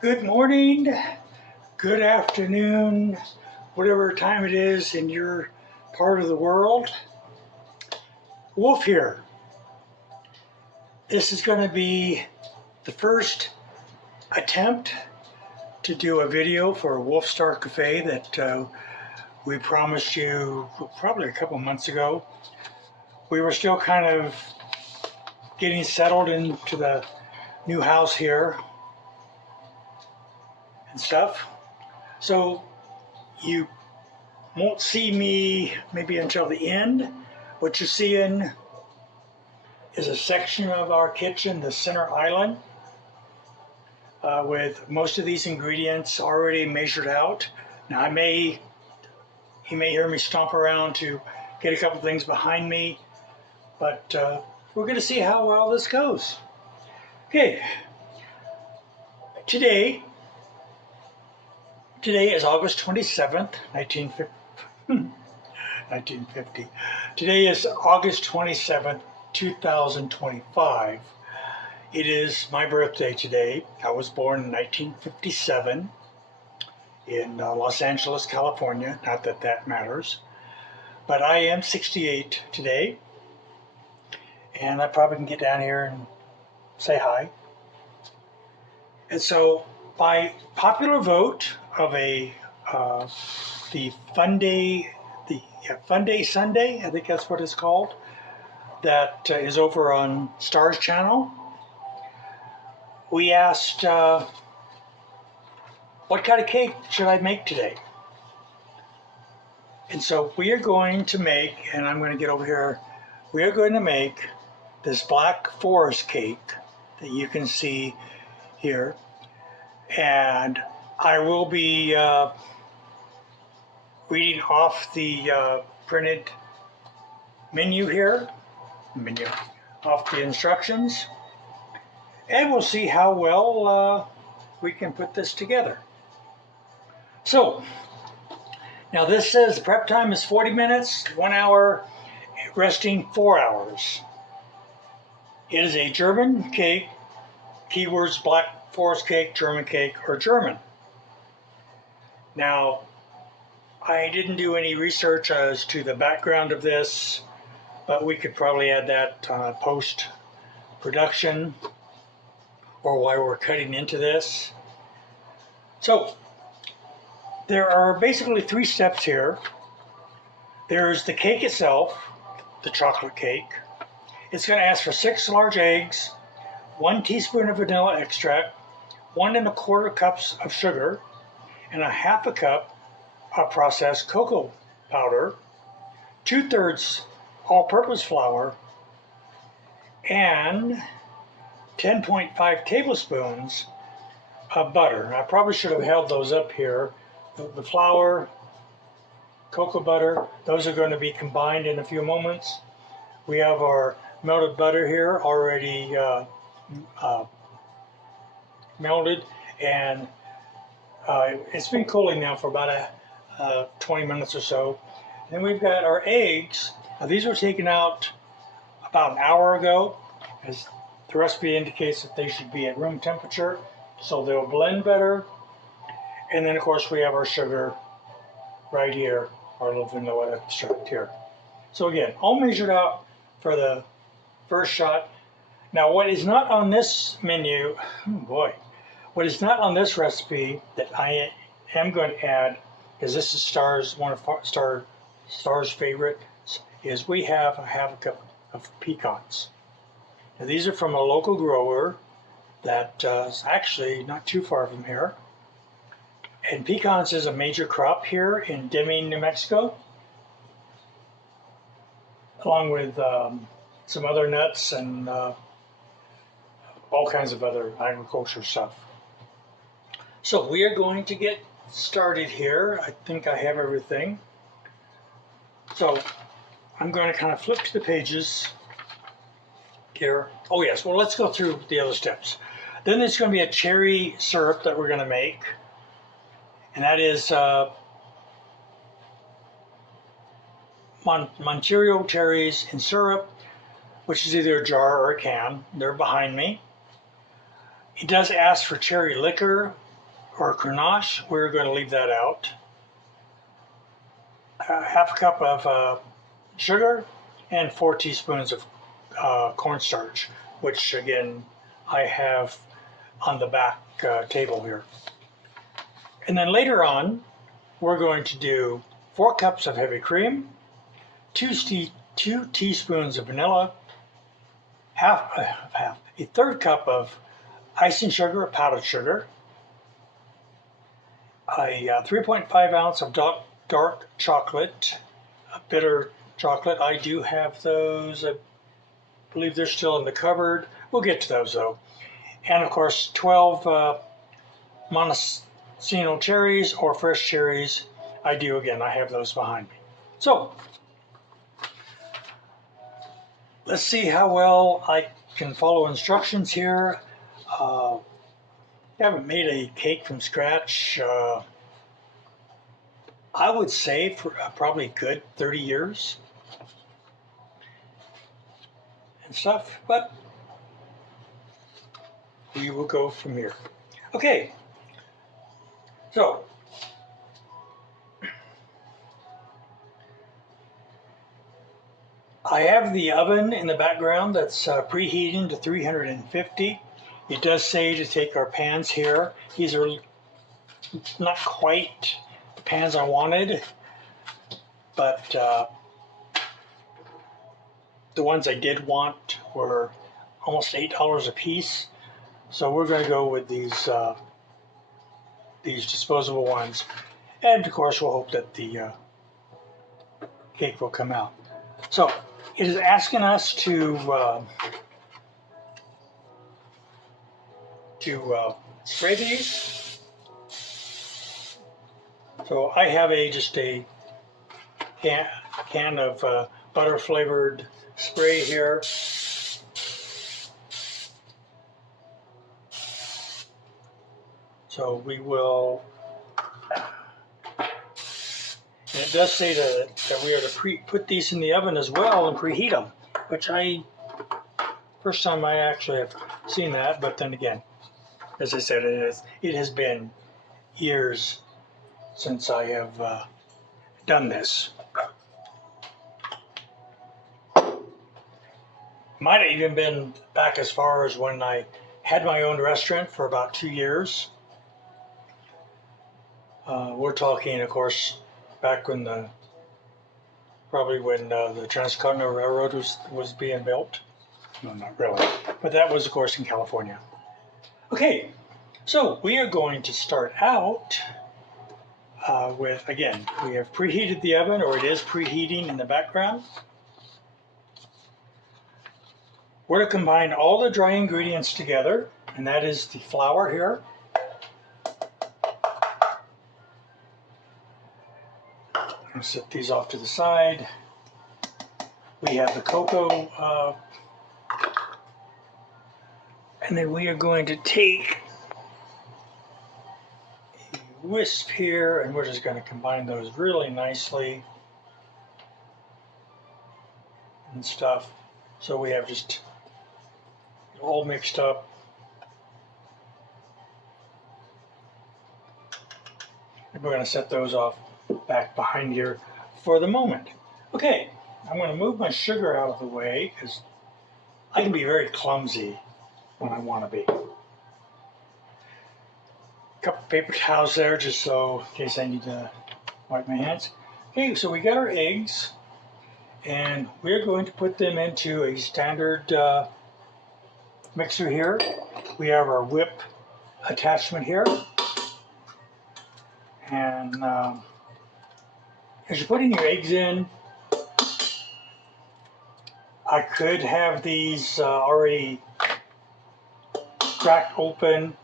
Good morning, good afternoon, whatever time it is in your part of the world. Wolf here. This is going to be the first attempt to do a video for Wolf Star Cafe that we promised you probably a couple months ago. We were still kind of getting settled into the new house here and stuff. So you won't see me maybe until the end. What you're seeing is a section of our kitchen, the center island, with most of these ingredients already measured out. Now you may hear me stomp around to get a couple things behind me, but we're going to see how well this goes. Okay, today is August 27th, 1950. Today is August 27th, 2025. It is my birthday today. I was born in 1957 in Los Angeles, California. Not that that matters. But I am 68 today. And I probably can get down here and say hi. And so by popular vote of the Fun Day Sunday, I think that's what it's called, that is over on Star's channel, we asked what kind of cake should I make today? And so we are going to make, and I'm going to get over here, we are going to make this Black Forest cake that you can see here. And I will be reading off the printed menu here, off the instructions, and we'll see how well we can put this together. So, now this says the prep time is 40 minutes, 1 hour, resting 4 hours. It is a German cake, keywords Black Forest cake, German cake, or German. Now, I didn't do any research as to the background of this, but we could probably add that post-production or while we're cutting into this. So, there are basically 3 steps here. There's the cake itself, the chocolate cake. It's going to ask for 6 large eggs, 1 teaspoon of vanilla extract, 1 1/4 cups of sugar, and 1/2 cup of processed cocoa powder, 2/3 all-purpose flour, and 10.5 tablespoons of butter. And I probably should have held those up here. The flour, cocoa butter, those are going to be combined in a few moments. We have our melted butter here already melted, and it's been cooling now for about 20 minutes or so. Then we've got our eggs. Now these were taken out about an hour ago, as the recipe indicates that they should be at room temperature, so they'll blend better. And then of course we have our sugar right here, our little vanilla extract here. So again, all measured out for the first shot. Now what is not on this menu, what is not on this recipe that I am going to add, because this is one of Star's favorites, is we have 1/2 cup of pecans. Now these are from a local grower that is actually not too far from here. And pecans is a major crop here in Deming, New Mexico, along with some other nuts and all kinds of other agriculture stuff. So we are going to get started here. I think I have everything. So I'm going to kind of flip to the pages here. Oh yes, well let's go through the other steps. Then there's going to be a cherry syrup that we're going to make. And that is Montero cherries in syrup, which is either a jar or a can. They're behind me. It does ask for cherry liquor, or Grenache, we're going to leave that out. Half a cup of sugar and 4 teaspoons of cornstarch, which again I have on the back table here. And then later on, we're going to do 4 cups of heavy cream, 2 teaspoons of vanilla, a third cup of icing sugar, or powdered sugar, a 3.5 ounce of dark chocolate, a bitter chocolate. I do have those. I believe they're still in the cupboard. We'll get to those though. And of course, 12 Mendocino cherries or fresh cherries. I have those behind me. So let's see how well I can follow instructions here. I haven't made a cake from scratch. I would say for probably a good 30 years and stuff, but we will go from here. Okay, so I have the oven in the background that's preheating to 350. It does say to take our pans here. These are not quite the pans I wanted, but the ones I did want were almost $8 a piece. So we're going to go with these disposable ones, and of course we'll hope that the cake will come out. So it is asking us to spray these. So I have just a can of butter flavored spray here. So we will, and it does say that we are to put these in the oven as well and preheat them, which first time I actually have seen that, but then again, as I said, it has been years since I have done this. Might have even been back as far as when I had my own restaurant for about 2 years. We're talking, of course, back when the Transcontinental Railroad was being built. No, not really, but that was, of course, in California. Okay, so we are going to start out with, again, we have preheated the oven, or it is preheating in the background. We're to combine all the dry ingredients together, and that is the flour here. I'll set these off to the side. We have the cocoa, and then we are going to take a whisk here, and we're just going to combine those really nicely and stuff. So we have just all mixed up. And we're going to set those off back behind here for the moment. Okay, I'm going to move my sugar out of the way because I can be very clumsy when I want to be. A couple paper towels there just so in case I need to wipe my hands. Okay, so we got our eggs, and we're going to put them into a standard mixer here. We have our whip attachment here, and as you're putting your eggs in, I could have these already cracked open.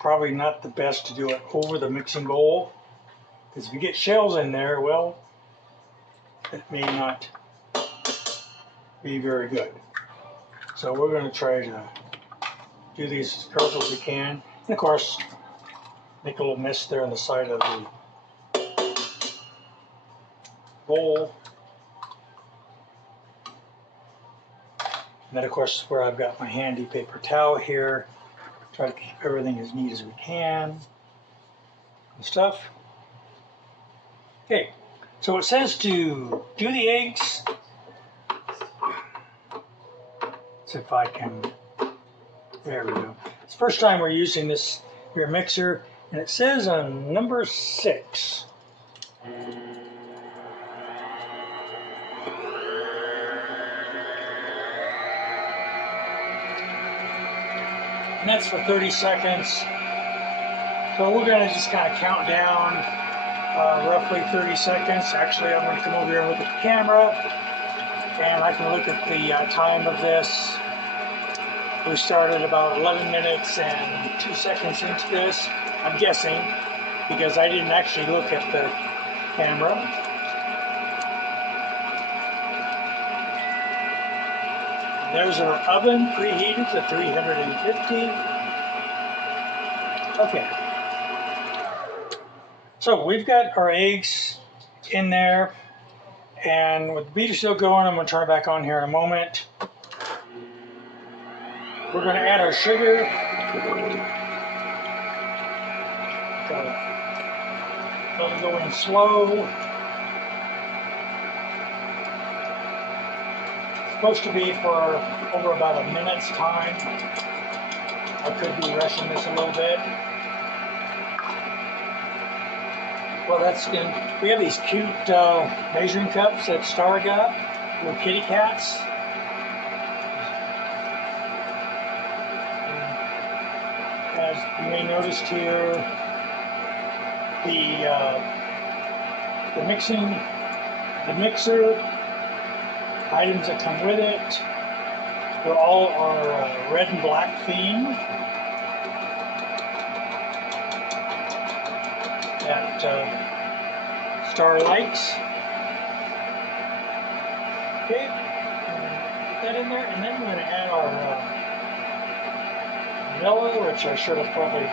Probably not the best to do it over the mixing bowl, because if you get shells in there, well, it may not be very good. So we're going to try to do these as careful as we can. And of course, make a little mist there on the side of the bowl. And then of course where I've got my handy paper towel here, Try to keep everything as neat as we can and stuff. Okay, so it says to do the eggs. Let's see if I can, there we go. It's the first time we're using this here mixer, and it says on number 6. And that's for 30 seconds. So we're going to just kind of count down roughly 30 seconds. Actually, I'm going to come over here and look at the camera, and I can look at the time of this. We started about 11 minutes and 2 seconds into this, I'm guessing, because I didn't actually look at the camera. There's our oven preheated to 350. Okay. So we've got our eggs in there, and with the beater still going, I'm going to turn it back on here in a moment. We're going to add our sugar. It'll go in slow. Supposed to be for over about a minute's time. I could be rushing this a little bit. Well, that's good. We have these cute measuring cups that Star got, little kitty cats. As you may notice here, the mixer items that come with it, they're all our red and black theme that Star likes. Okay, put that in there, and then we're going to add our vanilla, which I should have probably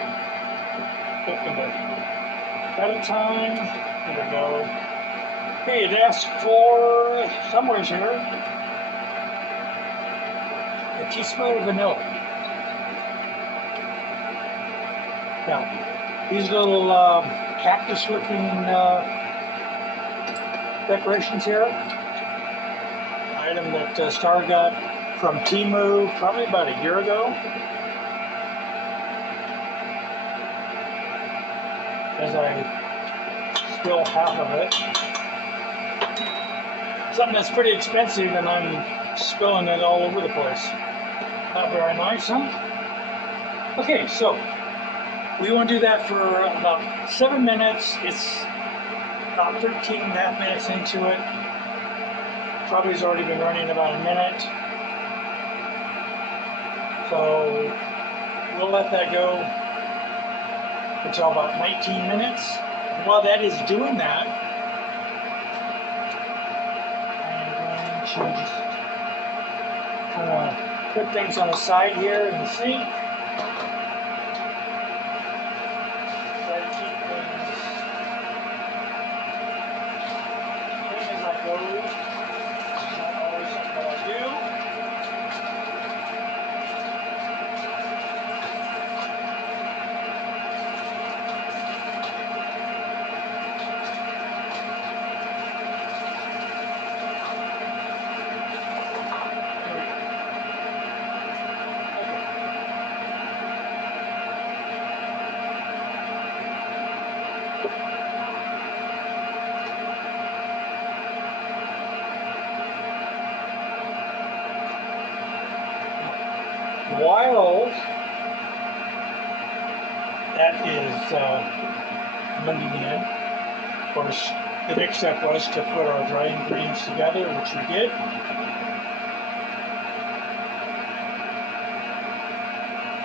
put in the ahead of time. There we go. Okay, it asks for, somewhere here, a teaspoon of vanilla. Now, these little cactus-looking decorations here, item that Star got from Temu probably about a year ago. As I spill half of it. Something that's pretty expensive, and I'm spilling it all over the place. Not very nice, huh? Okay, so we want to do that for about 7 minutes. It's about 13 and a half minutes into it. Probably has already been running about a minute. So we'll let that go until about 19 minutes. And while that is doing that, I'm going to just kind of put things on the side here in the sink. Try to keep things clean as I go. It's not always something that I do. While that is blending in, of course, the next step was to put our dry ingredients together, which we did.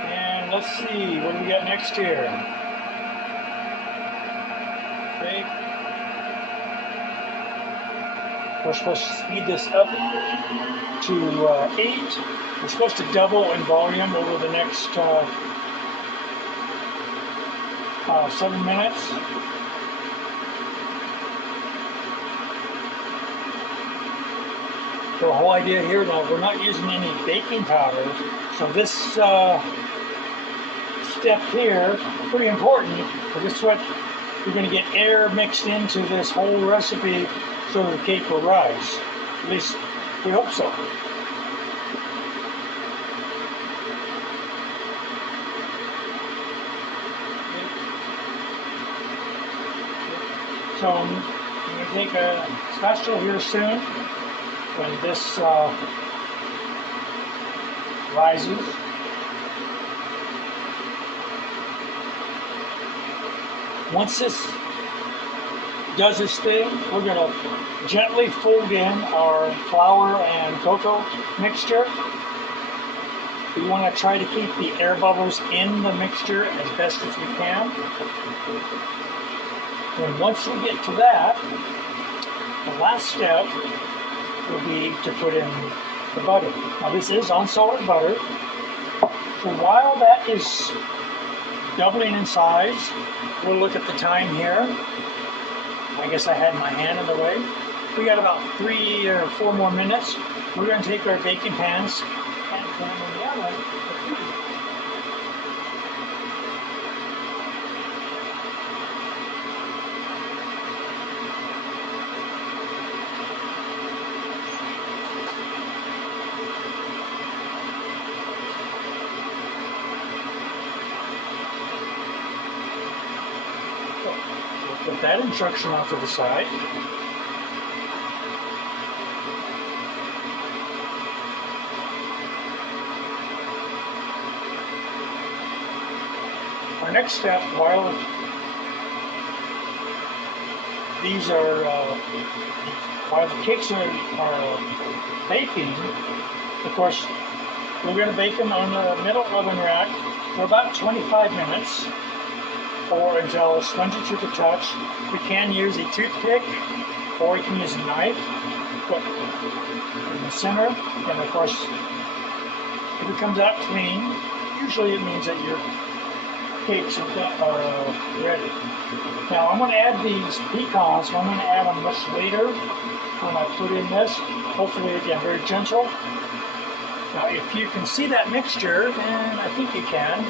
And let's see, what do we got next here? Okay. We're supposed to speed this up to 8. We're supposed to double in volume over the next 7 minutes. So the whole idea here, now we're not using any baking powder, so this step here, pretty important, because this is what you're going to get air mixed into this whole recipe so the cake will rise. At least we hope so. So I'm going to take a spatula here soon when this rises. Once this does its thing, we're going to gently fold in our flour and cocoa mixture. We want to try to keep the air bubbles in the mixture as best as we can. And once we get to that, the last step will be to put in the butter. Now this is unsalted butter. So while that is doubling in size, we'll look at the time here. I guess I had my hand in the way. We got about 3 or 4 more minutes. We're going to take our baking pans and put them in the oven. Put that instruction off to the side. Our next step, while these are, while the cakes are baking, of course, we're going to bake them on the middle oven rack for about 25 minutes. Or until spongy to the touch. We can use a toothpick or you can use a knife. Put in the center, and of course, if it comes out clean, usually it means that your cakes are ready. Now I'm going to add these pecans. I'm going to add them much later when I put in this. Hopefully, again, very gentle. Now, if you can see that mixture, then I think you can.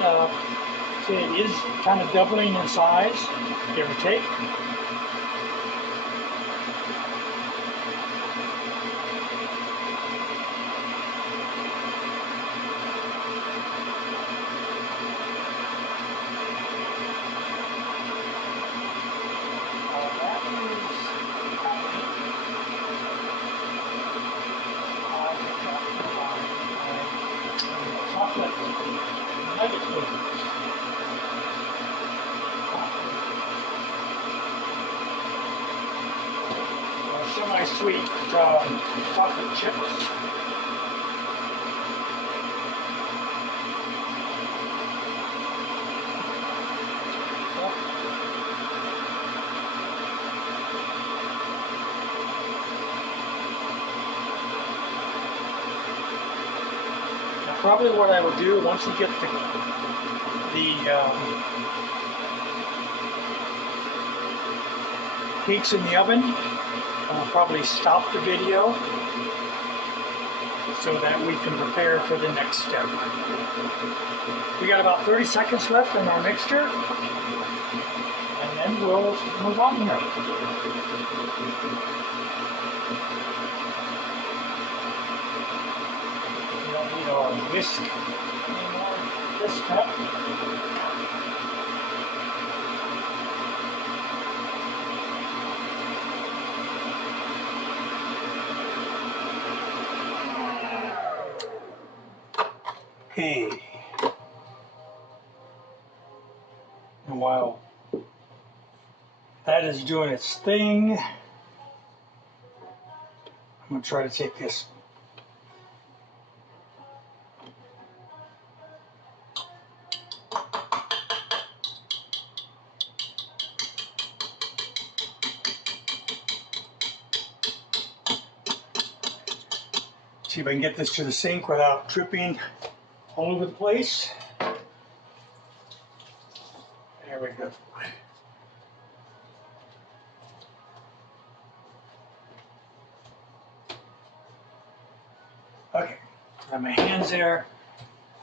See, it is kind of doubling in size, give or take. Chocolate nugget cookies. Semi-sweet chocolate chips. Now, probably what I will do once we get the cakes in the oven, I'll probably stop the video so that we can prepare for the next step. We got about 30 seconds left in our mixture, and then we'll move on here. We don't need our whisk anymore this step. Okay. And while that is doing its thing, I'm going to try to take this see if I can get this to the sink without dripping all over the place. There we go. Okay, got my hands there.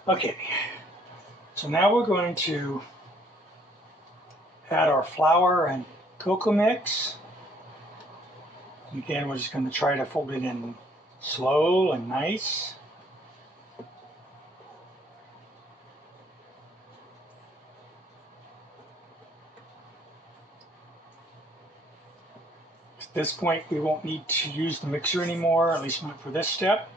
Okay, So now we're going to add our flour and cocoa mix. And again, we're just going to try to fold it in slow and nice. At this point, we won't need to use the mixer anymore, at least not for this step.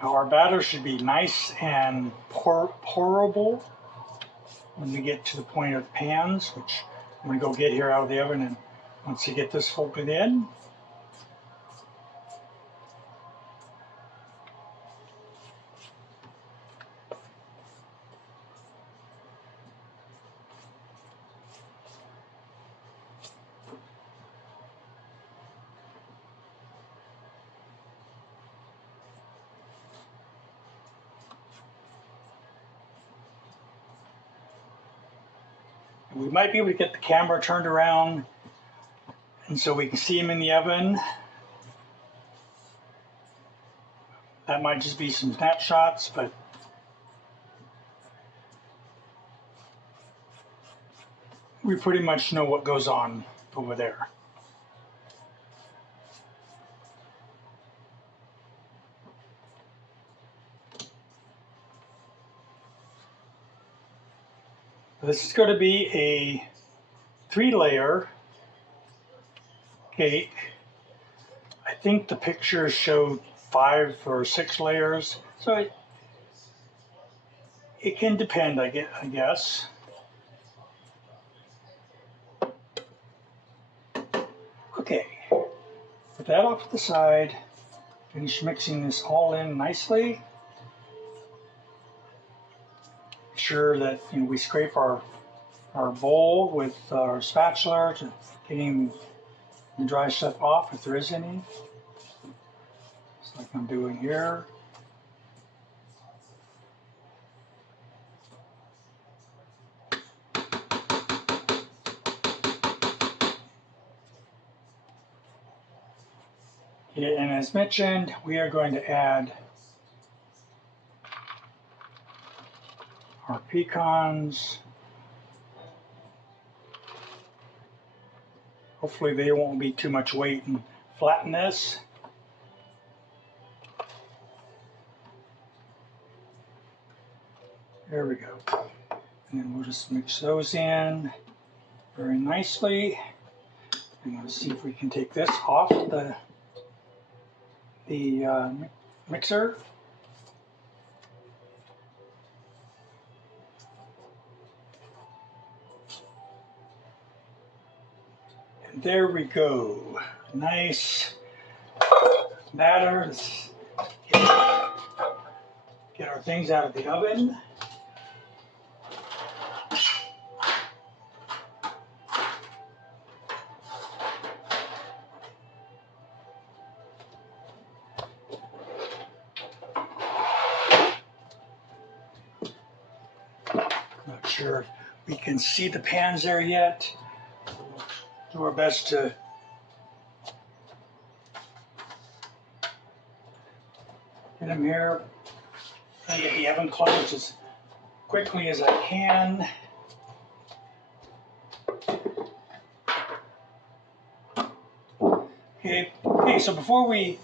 Now our batter should be nice and pourable when we get to the point of the pans, which I'm going to go get here out of the oven, and once you get this folded in. We might be able to get the camera turned around and so we can see them in the oven. That might just be some snapshots, but we pretty much know what goes on over there. This is going to be a 3-layer cake. I think the pictures showed 5 or 6 layers, so it can depend, I guess. Okay, put that off to the side. Finish mixing this all in nicely. Sure that we scrape our bowl with our spatula to getting the dry stuff off if there is any, just like I'm doing here. Okay, and as mentioned, we are going to add our pecans. Hopefully they won't be too much weight and flatten this. There we go. And then we'll just mix those in very nicely. And we'll see if we can take this off the mixer. And there we go. Nice batter. Let's get our things out of the oven. Not sure if we can see the pans there yet. We'll do our best to get them here and get the oven closed as quickly as I can. Okay, so before we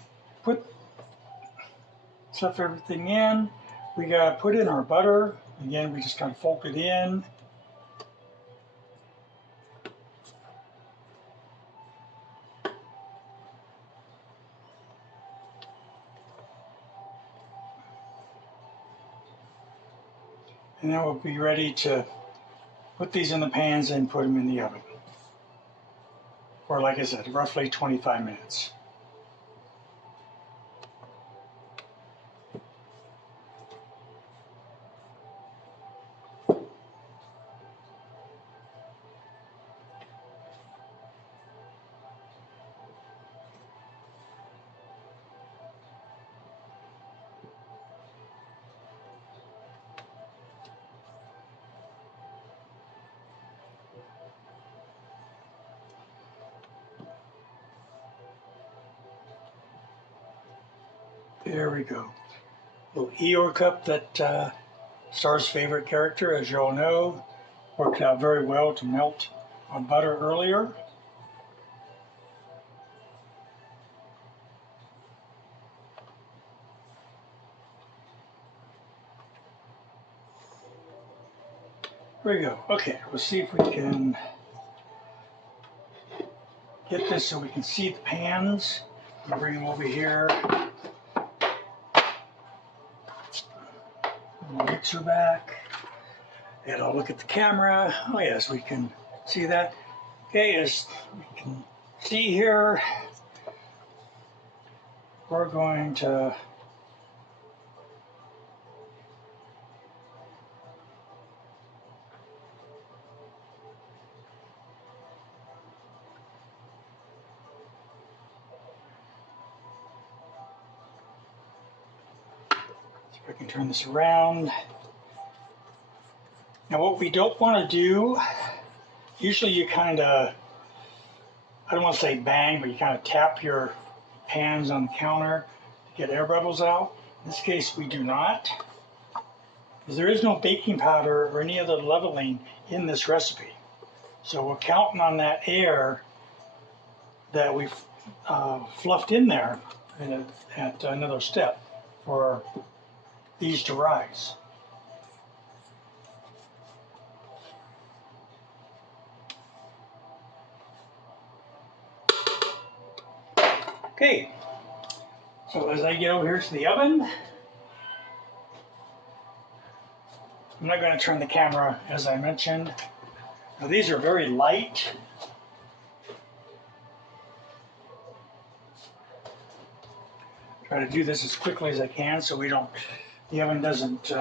stuff everything in, we gotta put in our butter. Again, we just kind of fold it in. And then we'll be ready to put these in the pans and put them in the oven for, like I said, roughly 25 minutes. There we go. Little Eeyore cup that Star's favorite character, as you all know, worked out very well to melt on butter earlier. There we go. Okay, let's see if we can get this so we can see the pans. I'm gonna bring them over here. Mixer back. And I'll look at the camera. Oh yes, we can see that. Okay, as we can see here, we're going to see if I can turn this around. Now what we don't want to do, usually you kind of, I don't want to say bang, but you kind of tap your pans on the counter to get air bubbles out. In this case we do not, because there is no baking powder or any other leveling in this recipe. So we're counting on that air that we've fluffed in there at another step for these to rise. Okay, so as I get over here to the oven, I'm not going to turn the camera, as I mentioned. Now these are very light. Try to do this as quickly as I can so the oven doesn't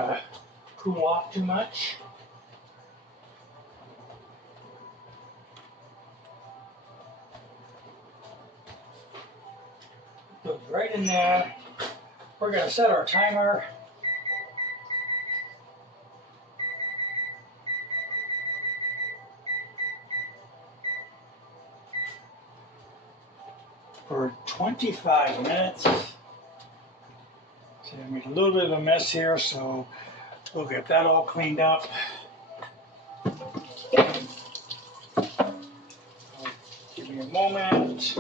cool off too much. Goes right in there. We're going to set our timer. For 25 minutes. See, I made a little bit of a mess here, so we'll get that all cleaned up. Give me a moment.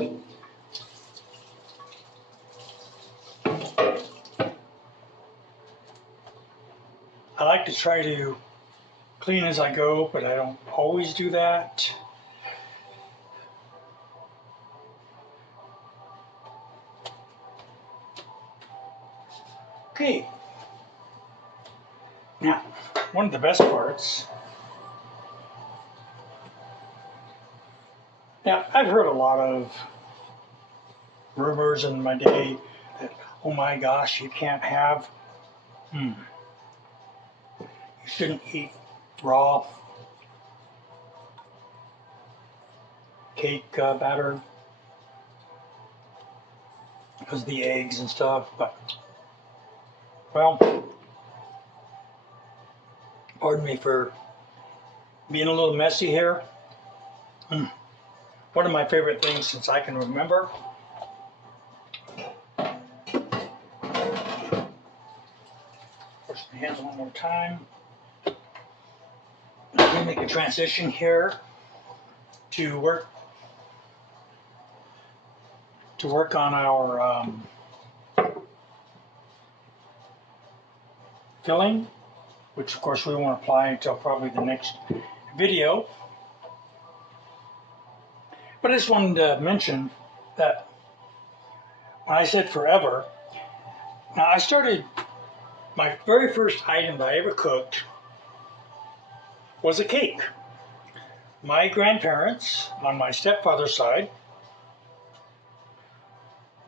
I like to try to clean as I go, but I don't always do that. Okay. Now, one of the best parts. Now, I've heard a lot of rumors in my day that, oh my gosh, you can't have, you shouldn't eat raw cake batter because of the eggs and stuff, but, well, pardon me for being a little messy here. One of my favorite things since I can remember. Push the hands one more time. Let me make a transition here to work on our filling, which of course we won't apply until probably the next video. But I just wanted to mention that when I said forever, now I started, my very first item that I ever cooked was a cake. My grandparents on my stepfather's side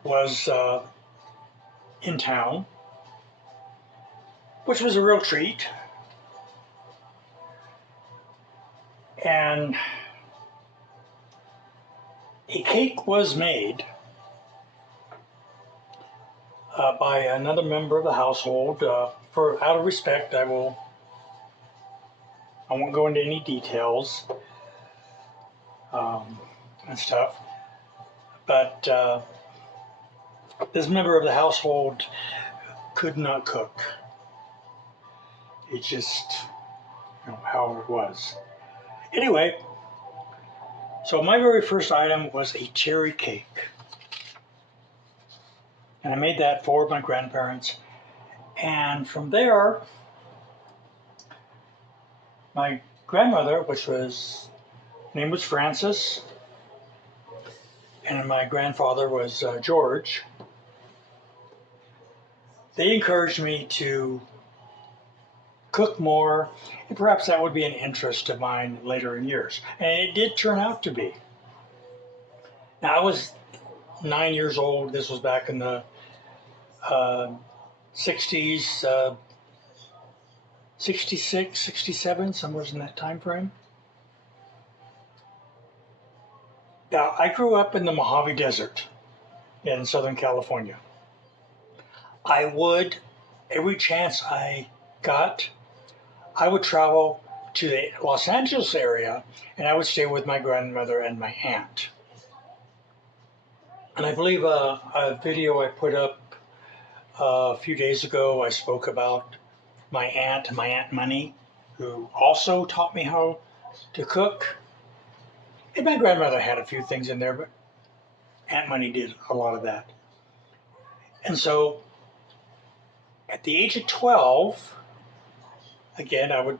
was in town, which was a real treat. And a cake was made by another member of the household. For out of respect, I won't go into any details and stuff. But this member of the household could not cook. It's just, how it was. Anyway, so my very first item was a cherry cake. And I made that for my grandparents. And from there, my grandmother, name was Frances, and my grandfather was George. They encouraged me to cook more, and perhaps that would be an interest of mine later in years. And it did turn out to be. Now, I was 9 years old. This was back in the 60s, 66, 67, somewhere in that time frame. Now, I grew up in the Mojave Desert in Southern California. I would, every chance I got, I would travel to the Los Angeles area, and I would stay with my grandmother and my aunt. And I believe a video I put up a few days ago, I spoke about my Aunt Money, who also taught me how to cook. And my grandmother had a few things in there, but Aunt Money did a lot of that. And so at the age of 12, again, I would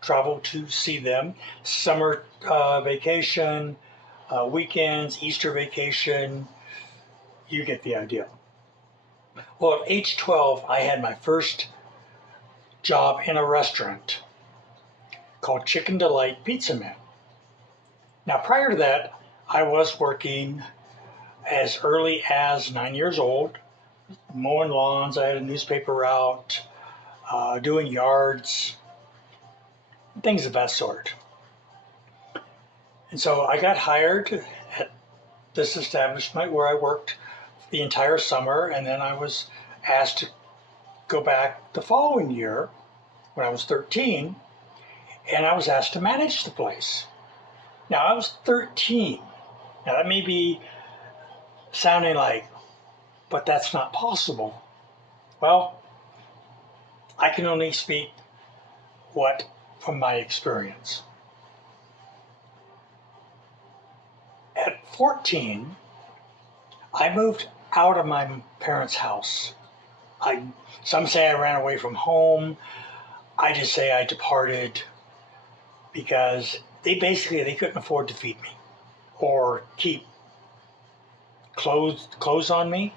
travel to see them. Summer vacation, weekends, Easter vacation, you get the idea. Well, at age 12, I had my first job in a restaurant called Chicken Delight Pizza Man. Now, prior to that, I was working as early as 9 years old, mowing lawns. I had a newspaper route, doing yards, things of that sort. And so I got hired at this establishment where I worked the entire summer, and then I was asked to go back the following year when I was 13, and I was asked to manage the place. Now, I was 13. Now, that may be sounding like, but that's not possible. Well, I can only speak from my experience. At 14, I moved out of my parents' house. Some say I ran away from home. I just say I departed because they couldn't afford to feed me or keep clothes on me.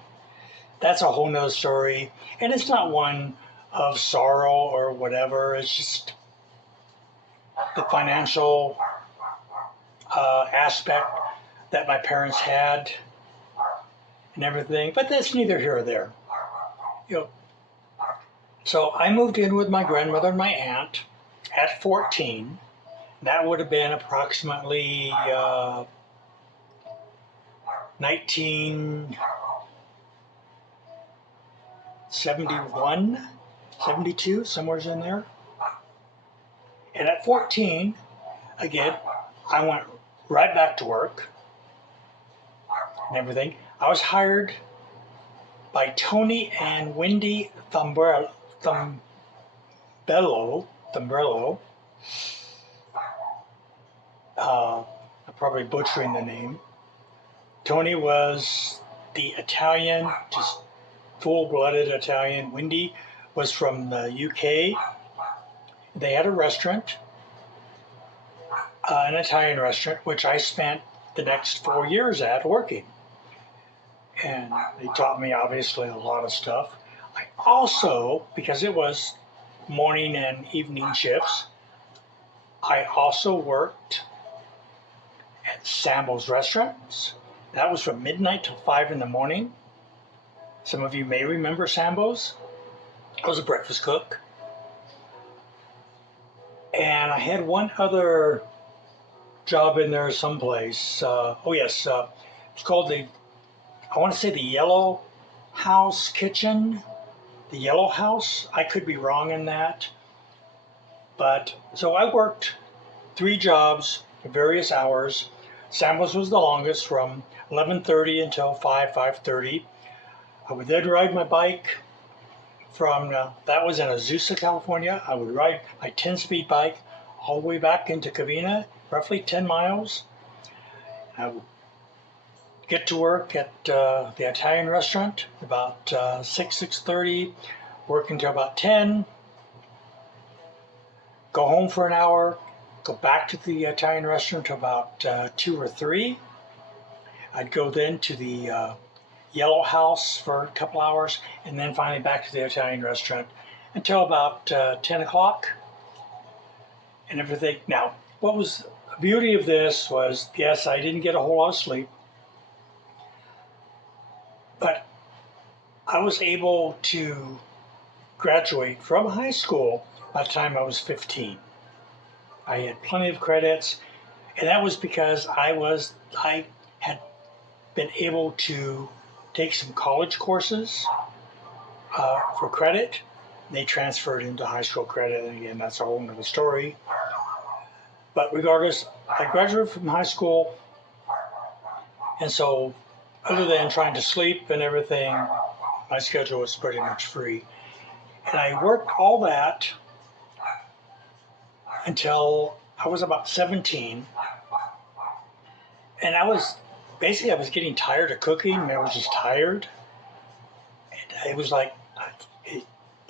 That's a whole nother story. And it's not one of sorrow or whatever. It's just the financial aspect that my parents had and everything. But that's neither here or there. So I moved in with my grandmother and my aunt at 14. That would have been approximately 1971, 72, somewhere in there. And at 14, again, I went right back to work and everything. I was hired by Tony and Wendy Thumbrello. I'm probably butchering the name. Tony was the Italian, just full-blooded Italian. Wendy was from the UK. They had a restaurant, an Italian restaurant, which I spent the next 4 years at working. And they taught me obviously a lot of stuff. I also, because it was morning and evening shifts, I also worked at Sambo's restaurants. That was from midnight to 5 in the morning. Some of you may remember Sambo's. I was a breakfast cook. And I had one other job in there someplace. It's called I want to say the Yellow House Kitchen. The Yellow House. I could be wrong in that. But, so I worked 3 jobs for various hours. Sambo's was the longest, from 11:30 until 5:30. I would then ride my bike from, that was in Azusa, California. I would ride my 10-speed bike all the way back into Covina, roughly 10 miles. I would get to work at the Italian restaurant about 6:30, work until about 10, go home for an hour, go back to the Italian restaurant till about 2 or 3. I'd go then to the Yellow House for a couple hours, and then finally back to the Italian restaurant until about 10 o'clock and everything. Now, what was the beauty of this was, yes, I didn't get a whole lot of sleep, but I was able to graduate from high school by the time I was 15. I had plenty of credits, and that was because I had been able to take some college courses for credit. They transferred into high school credit, and again, that's a whole nother story. But regardless, I graduated from high school, and so other than trying to sleep and everything, my schedule was pretty much free. And I worked all that until I was about 17. And I was getting tired of cooking. I was just tired. And it was like,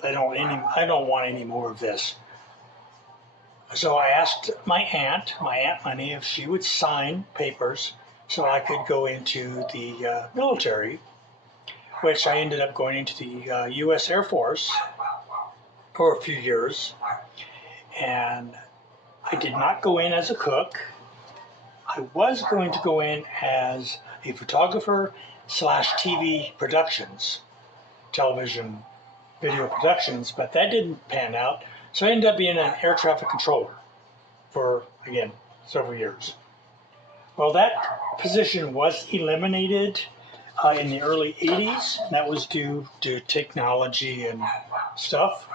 I don't want any more of this. So I asked my Aunt Money, if she would sign papers so I could go into the military, which I ended up going into the U.S. Air Force for a few years. And I did not go in as a cook. I was going to go in as a photographer / TV productions, television, video productions, but that didn't pan out. So I ended up being an air traffic controller for, again, several years. Well, that position was eliminated in the early 80s. And that was due to technology and stuff.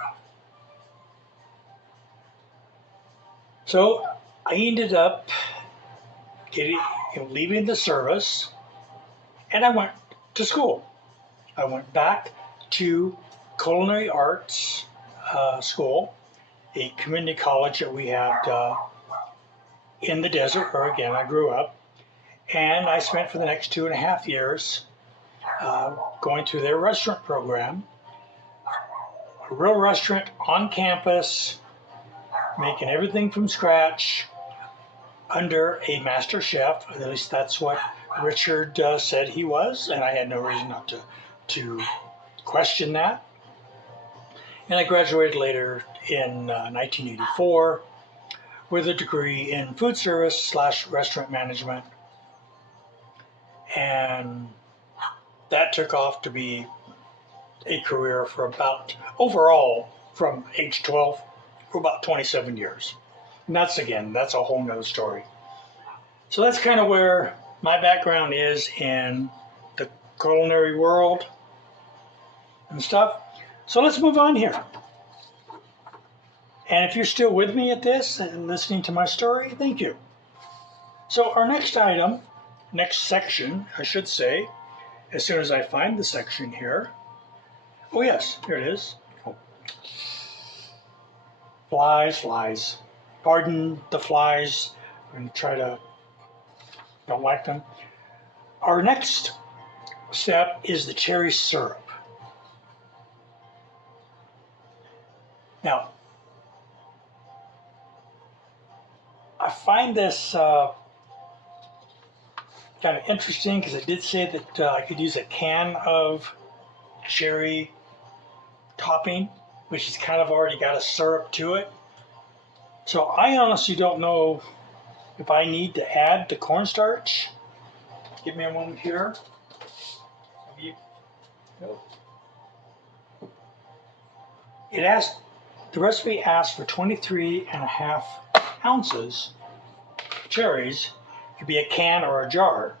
So I ended up leaving the service, and I went to school. I went back to culinary arts school, a community college that we had in the desert, where again I grew up, and I spent for the next 2.5 years going through their restaurant program, a real restaurant on campus, making everything from scratch under a master chef. At least that's what Richard said he was, and I had no reason not to question that. And I graduated later in 1984 with a degree in food service / restaurant management. And that took off to be a career for about, overall, from age 12 for about 27 years. And that's a whole nother story. So that's kind of where my background is in the culinary world and stuff. So let's move on here. And if you're still with me at this and listening to my story, thank you. So our next section, I should say, as soon as I find the section here. Oh yes, here it is. Oh. Flies. Pardon the flies. I'm going to try to, don't like them. Our next step is the cherry syrup. Now, I find this kind of interesting because it did say that I could use a can of cherry topping, which has kind of already got a syrup to it. So I honestly don't know if I need to add the cornstarch. Give me a moment here. The recipe asks for 23.5 ounces of cherries. It could be a can or a jar.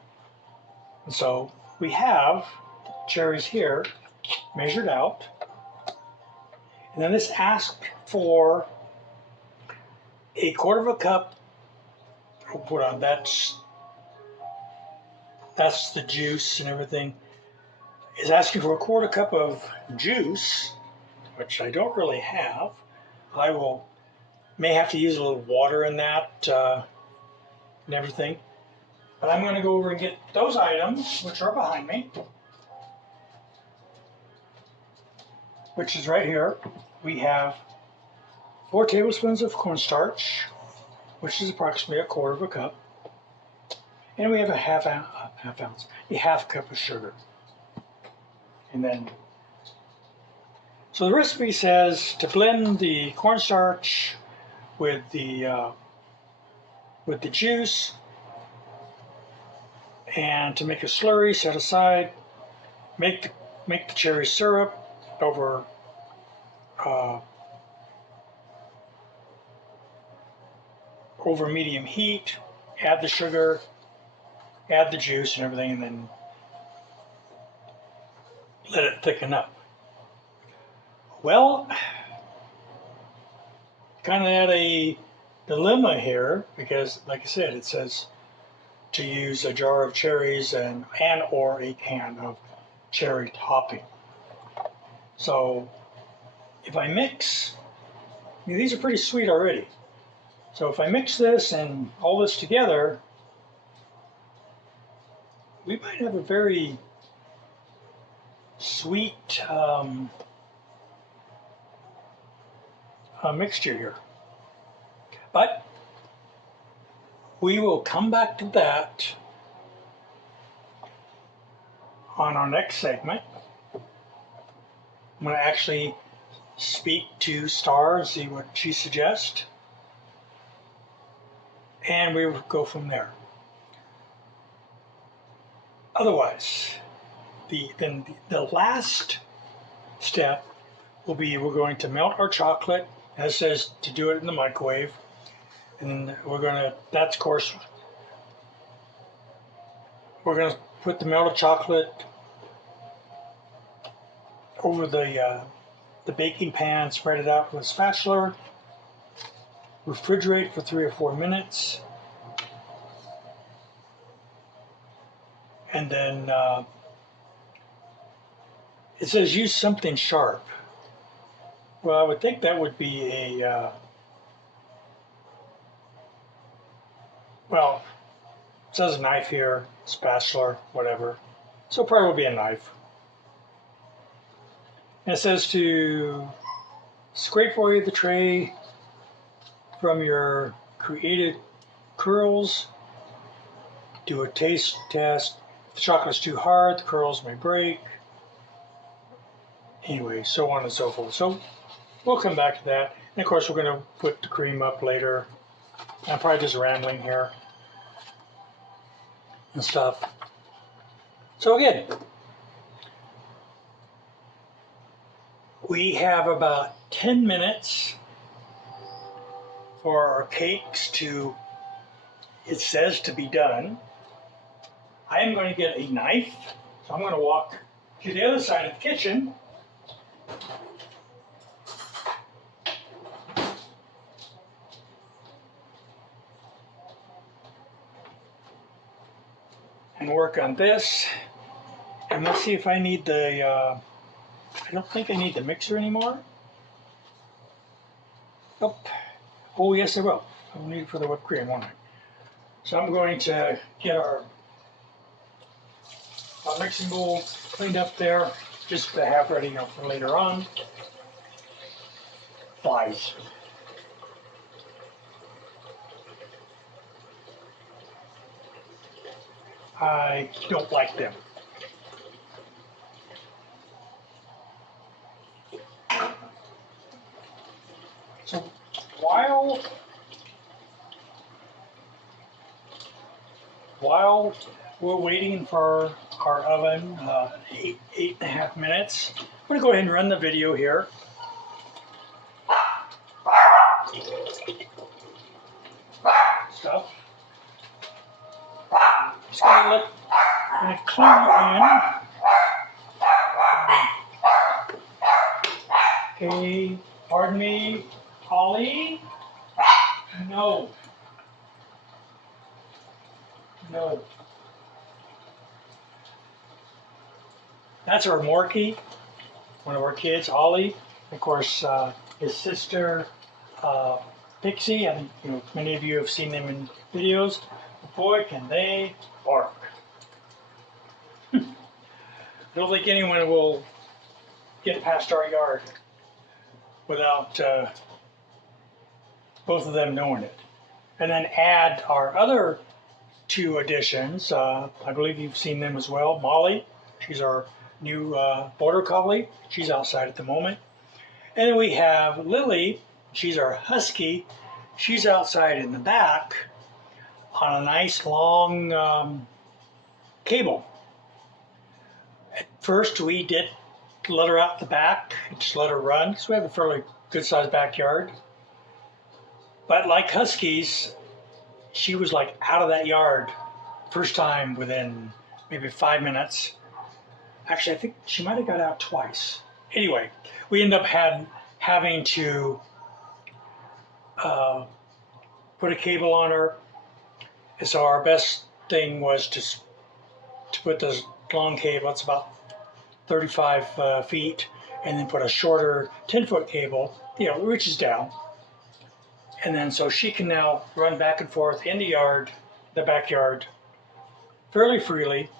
And so we have cherries here measured out. And then this asks for a 1/4 cup. Hold on, that's the juice and everything. is asking for a quarter cup of juice, which I don't really have. I may have to use a little water in that and everything. But I'm going to go over and get those items, which are behind me, which is right here. We have 4 tablespoons of cornstarch, which is approximately a quarter of a cup. And we have a half cup of sugar. And then, so the recipe says to blend the cornstarch with the juice, and to make a slurry, set aside. Make the cherry syrup over medium heat. Add the sugar, add the juice and everything, and then let it thicken up. Well, kind of at a dilemma here because, like I said, it says to use a jar of cherries and or a can of cherry topping. So if I mix, these are pretty sweet already. So if I mix this and all this together, we might have a very sweet mixture here. But we will come back to that on our next segment. I'm going to actually speak to Star and see what she suggests. And we will go from there. Otherwise, the last step will be we're going to melt our chocolate, as it says to do it in the microwave. And that's of course, we're going to put the melted chocolate over the baking pan, spread it out with a spatula, refrigerate for 3 or 4 minutes, and then it says use something sharp. Well, I would think that would be a well, it says a knife here, spatula, whatever. So it probably will be a knife. And it says to scrape away the tray from your created curls. Do a taste test. If the chocolate's too hard, the curls may break. Anyway, so on and so forth. So we'll come back to that. And of course, we're going to put the cream up later. I'm probably just rambling here and stuff. So again, we have about 10 minutes for our cakes to, it says, to be done. I am going to get a knife, so I'm going to walk to the other side of the kitchen. And work on this. And let's see if I need the, I don't think I need the mixer anymore. Oh yes I will. I'll need it for the whipped cream, won't I? So I'm going to get our mixing bowl cleaned up there, just to have ready for later on. Flies. I don't like them. So while we're waiting for our oven, 8.5 minutes, I'm going to go ahead and run the video here. Stuff. Just going to clue in. Okay, pardon me, Holly. No. No. That's our Morky, one of our kids, Ollie. Of course, his sister, Pixie. I think many of you have seen them in videos. Boy, can they bark. I don't think anyone will get past our yard without both of them knowing it. And then add our other two additions. I believe you've seen them as well. Molly, she's our new border collie. She's outside at the moment. And then we have Lily, she's our husky. She's outside in the back on a nice long cable. At first we did let her out the back, just let her run, because we have a fairly good sized backyard. But like huskies, she was like out of that yard first time within maybe 5 minutes. Actually, I think she might have got out twice. Anyway, we ended up having to put a cable on her. And so our best thing was to put this long cable, it's about 35 feet, and then put a shorter 10-foot cable, it reaches down. And then so she can now run back and forth in the backyard, fairly freely.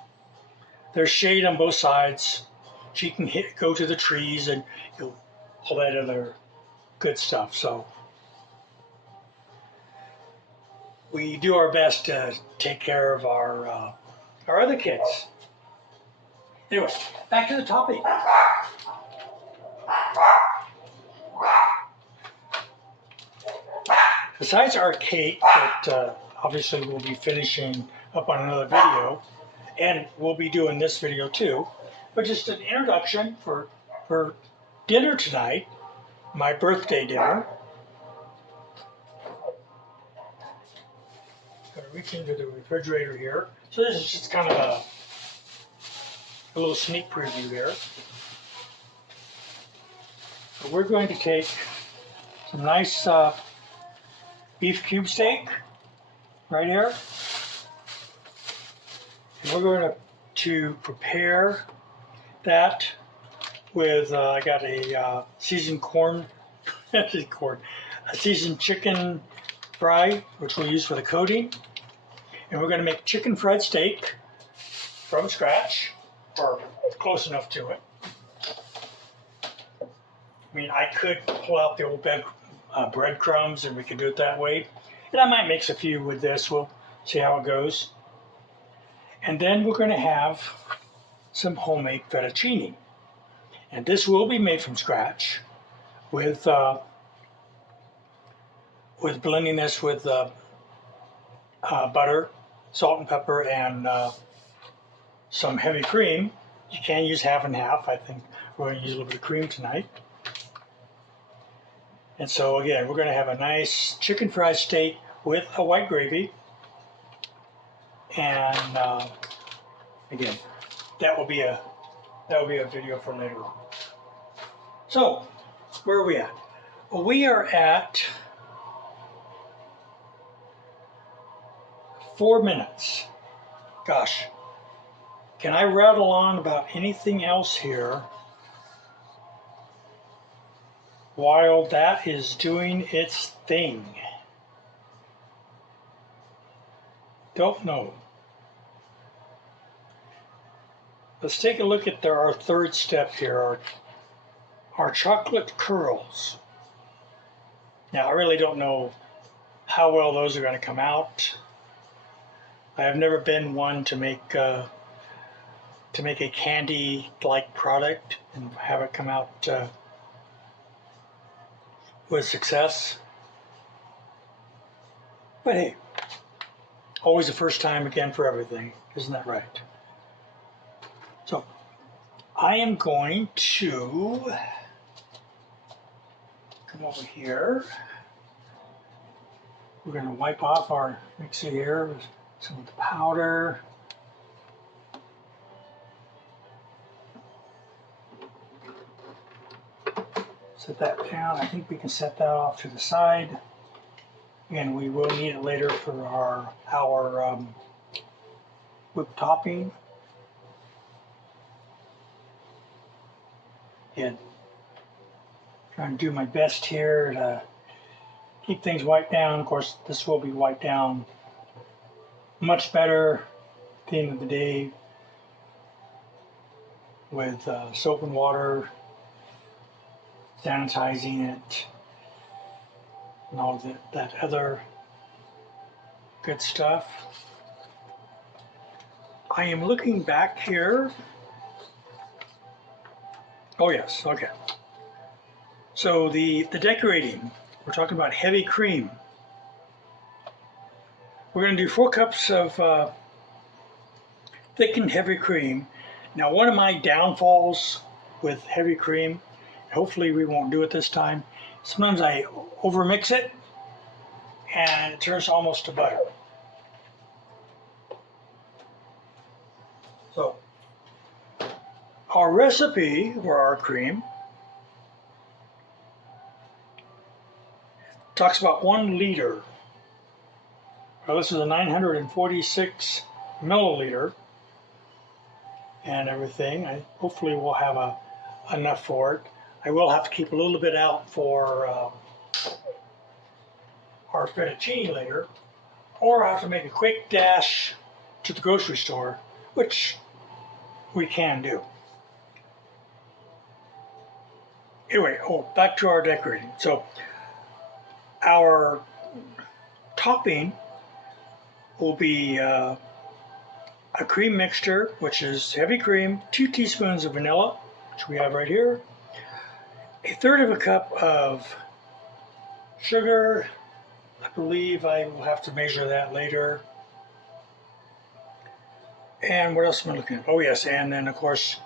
There's shade on both sides. She can go to the trees and all that other good stuff. So we do our best to take care of our other kids. Anyway, back to the topic. Besides our cake that obviously we'll be finishing up on another video, and we'll be doing this video too, but just an introduction for dinner tonight, my birthday dinner. Gotta reach into the refrigerator here. So this is just kind of a little sneak preview there. So we're going to take some nice beef cube steak right here. And we're going to prepare that with, I got a seasoned a seasoned chicken fry, which we'll use for the coating. And we're going to make chicken fried steak from scratch, or close enough to it. I mean, I could pull out the old breadcrumbs and we could do it that way. And I might mix a few with this. We'll see how it goes. And then we're going to have some homemade fettuccine. And this will be made from scratch with blending this with butter, salt and pepper, and some heavy cream. You can use half and half. I think we're going to use a little bit of cream tonight. And so again, we're going to have a nice chicken fried steak with a white gravy. And again, that will be a video for later on. So, where are we at? Well, we are at 4 minutes. Gosh, can I rattle on about anything else here while that is doing its thing? Don't know. Let's take a look at our third step here, our chocolate curls. Now, I really don't know how well those are going to come out. I have never been one to make a candy-like product and have it come out with success. But hey, always a first time again for everything, isn't that right? So, I am going to come over here. We're going to wipe off our mixer here with some of the powder. Set that down. I think we can set that off to the side. Again, we will need it later for our whipped topping. Again, trying to do my best here to keep things wiped down. Of course, this will be wiped down much better at the end of the day with soap and water, sanitizing it, and all of that other good stuff. I am looking back here. Oh yes, okay. So the decorating, we're talking about heavy cream. We're going to do 4 cups of thickened heavy cream. Now, one of my downfalls with heavy cream, hopefully we won't do it this time, sometimes I overmix it and it turns almost to butter. So, our recipe for our cream talks about 1 liter. Well, this is a 946 milliliter and everything. Hopefully we'll have enough for it. I will have to keep a little bit out for our fettuccine later, or I'll have to make a quick dash to the grocery store, which we can do. Anyway, back to our decorating. So our topping will be a cream mixture, which is heavy cream, 2 teaspoons of vanilla, which we have right here, 1/3 cup of sugar. I believe I will have to measure that later. And what else am I looking at? Oh yes, and then of course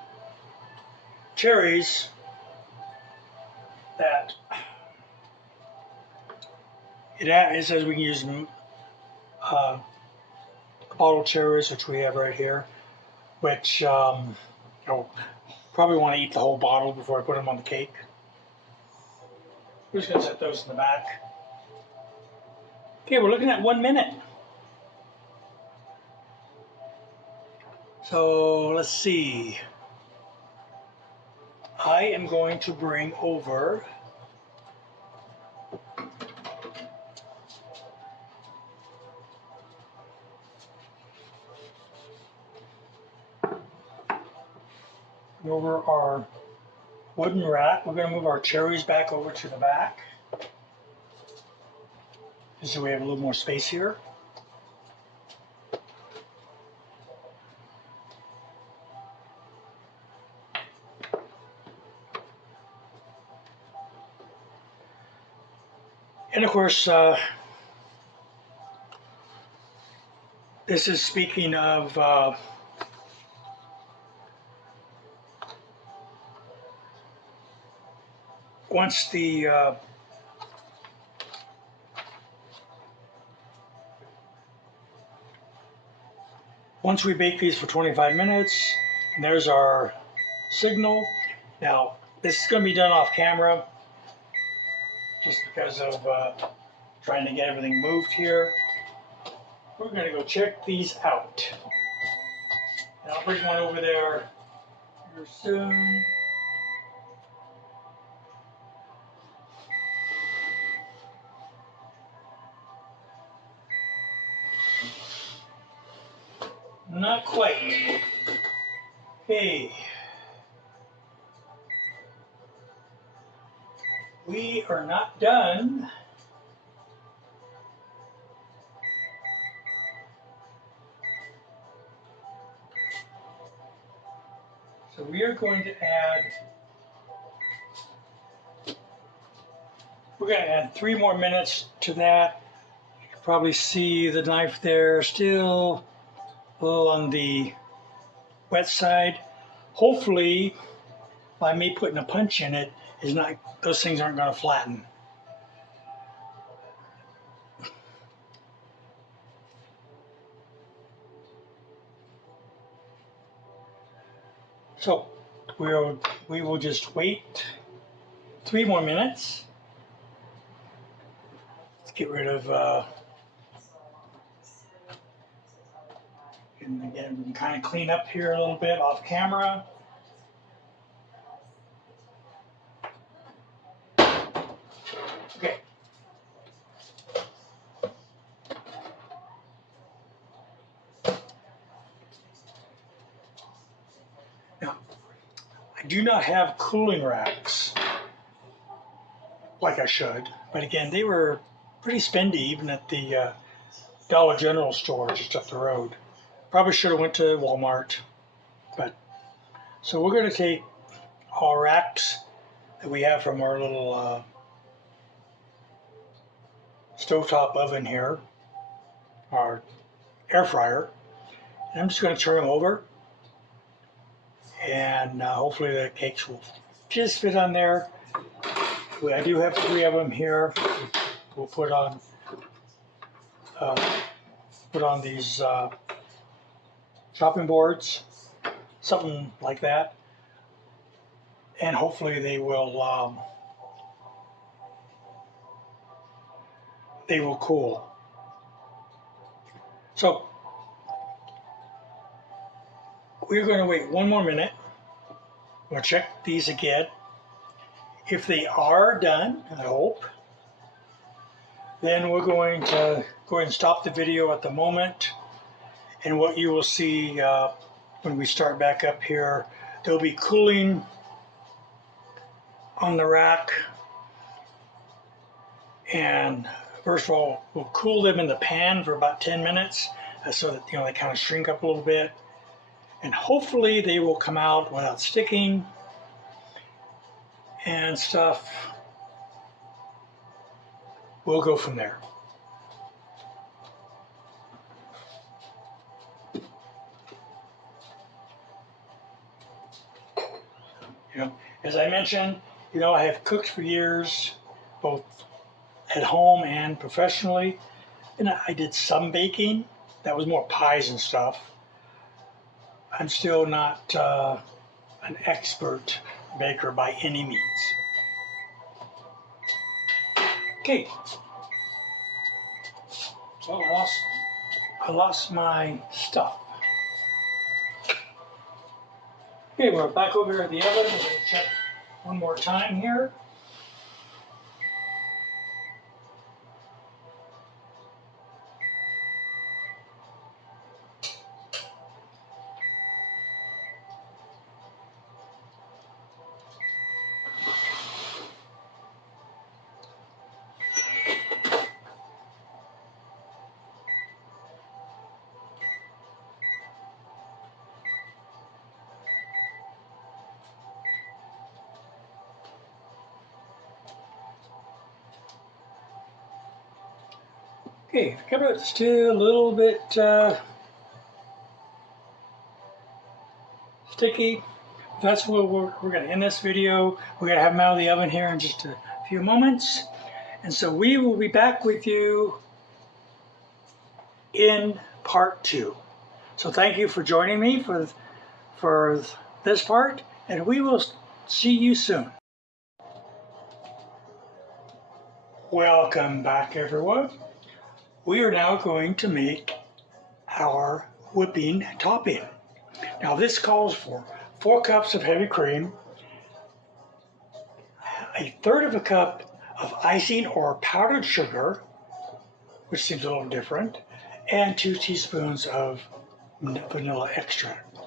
cherries that it says we can use bottled cherries, which we have right here, which you'll probably want to eat the whole bottle before I put them on the cake. We're just going to set those in the back. Okay, we're looking at 1 minute. So let's see. I am going to bring over our wooden rack. We're going to move our cherries back over to the back, just so we have a little more space here. And of course, this is speaking of once we bake these for 25 minutes, and there's our signal. Now, this is going to be done off camera, just because of trying to get everything moved here. We're going to go check these out. And I'll bring one over there here soon. Not quite. Okay. We are not done. So we are going to add, we're going to add 3 more minutes to that. You can probably see the knife there, still a little on the wet side. Hopefully, by me putting a punch in it, those things aren't going to flatten. So we will just wait 3 more minutes. Let's get rid of and again, we can kind of clean up here a little bit off camera. do not have cooling racks like I should. But again, they were pretty spendy even at the Dollar General store just up the road. Probably should have went to Walmart. But so we're going to take our racks that we have from our little stovetop oven here, our air fryer, and I'm just going to turn them over, and hopefully the cakes will just fit on there. I do have 3 of them here. We'll put on these chopping boards, something like that, and hopefully they will cool. So we're going to wait 1 more minute. We'll check these again. If they are done, I hope, then we're going to go ahead and stop the video at the moment. And what you will see when we start back up here, they'll be cooling on the rack. And first of all, we'll cool them in the pan for about 10 minutes so that they kind of shrink up a little bit. And hopefully they will come out without sticking and stuff. We'll go from there. As I mentioned, I have cooked for years, both at home and professionally. And I did some baking. That was more pies and stuff. I'm still not an expert baker by any means. Okay. So I lost my stuff. Okay, we're back over here at the oven. We're going to check one more time here. Okay, the camera's still a little bit sticky. That's where we're going to end this video. We're going to have them out of the oven here in just a few moments. And so we will be back with you in part 2. So thank you for joining me for this part, and we will see you soon. Welcome back, everyone. We are now going to make our whipping topping. Now this calls for 4 cups of heavy cream, 1/3 cup of icing or powdered sugar, which seems a little different, and 2 teaspoons of vanilla extract.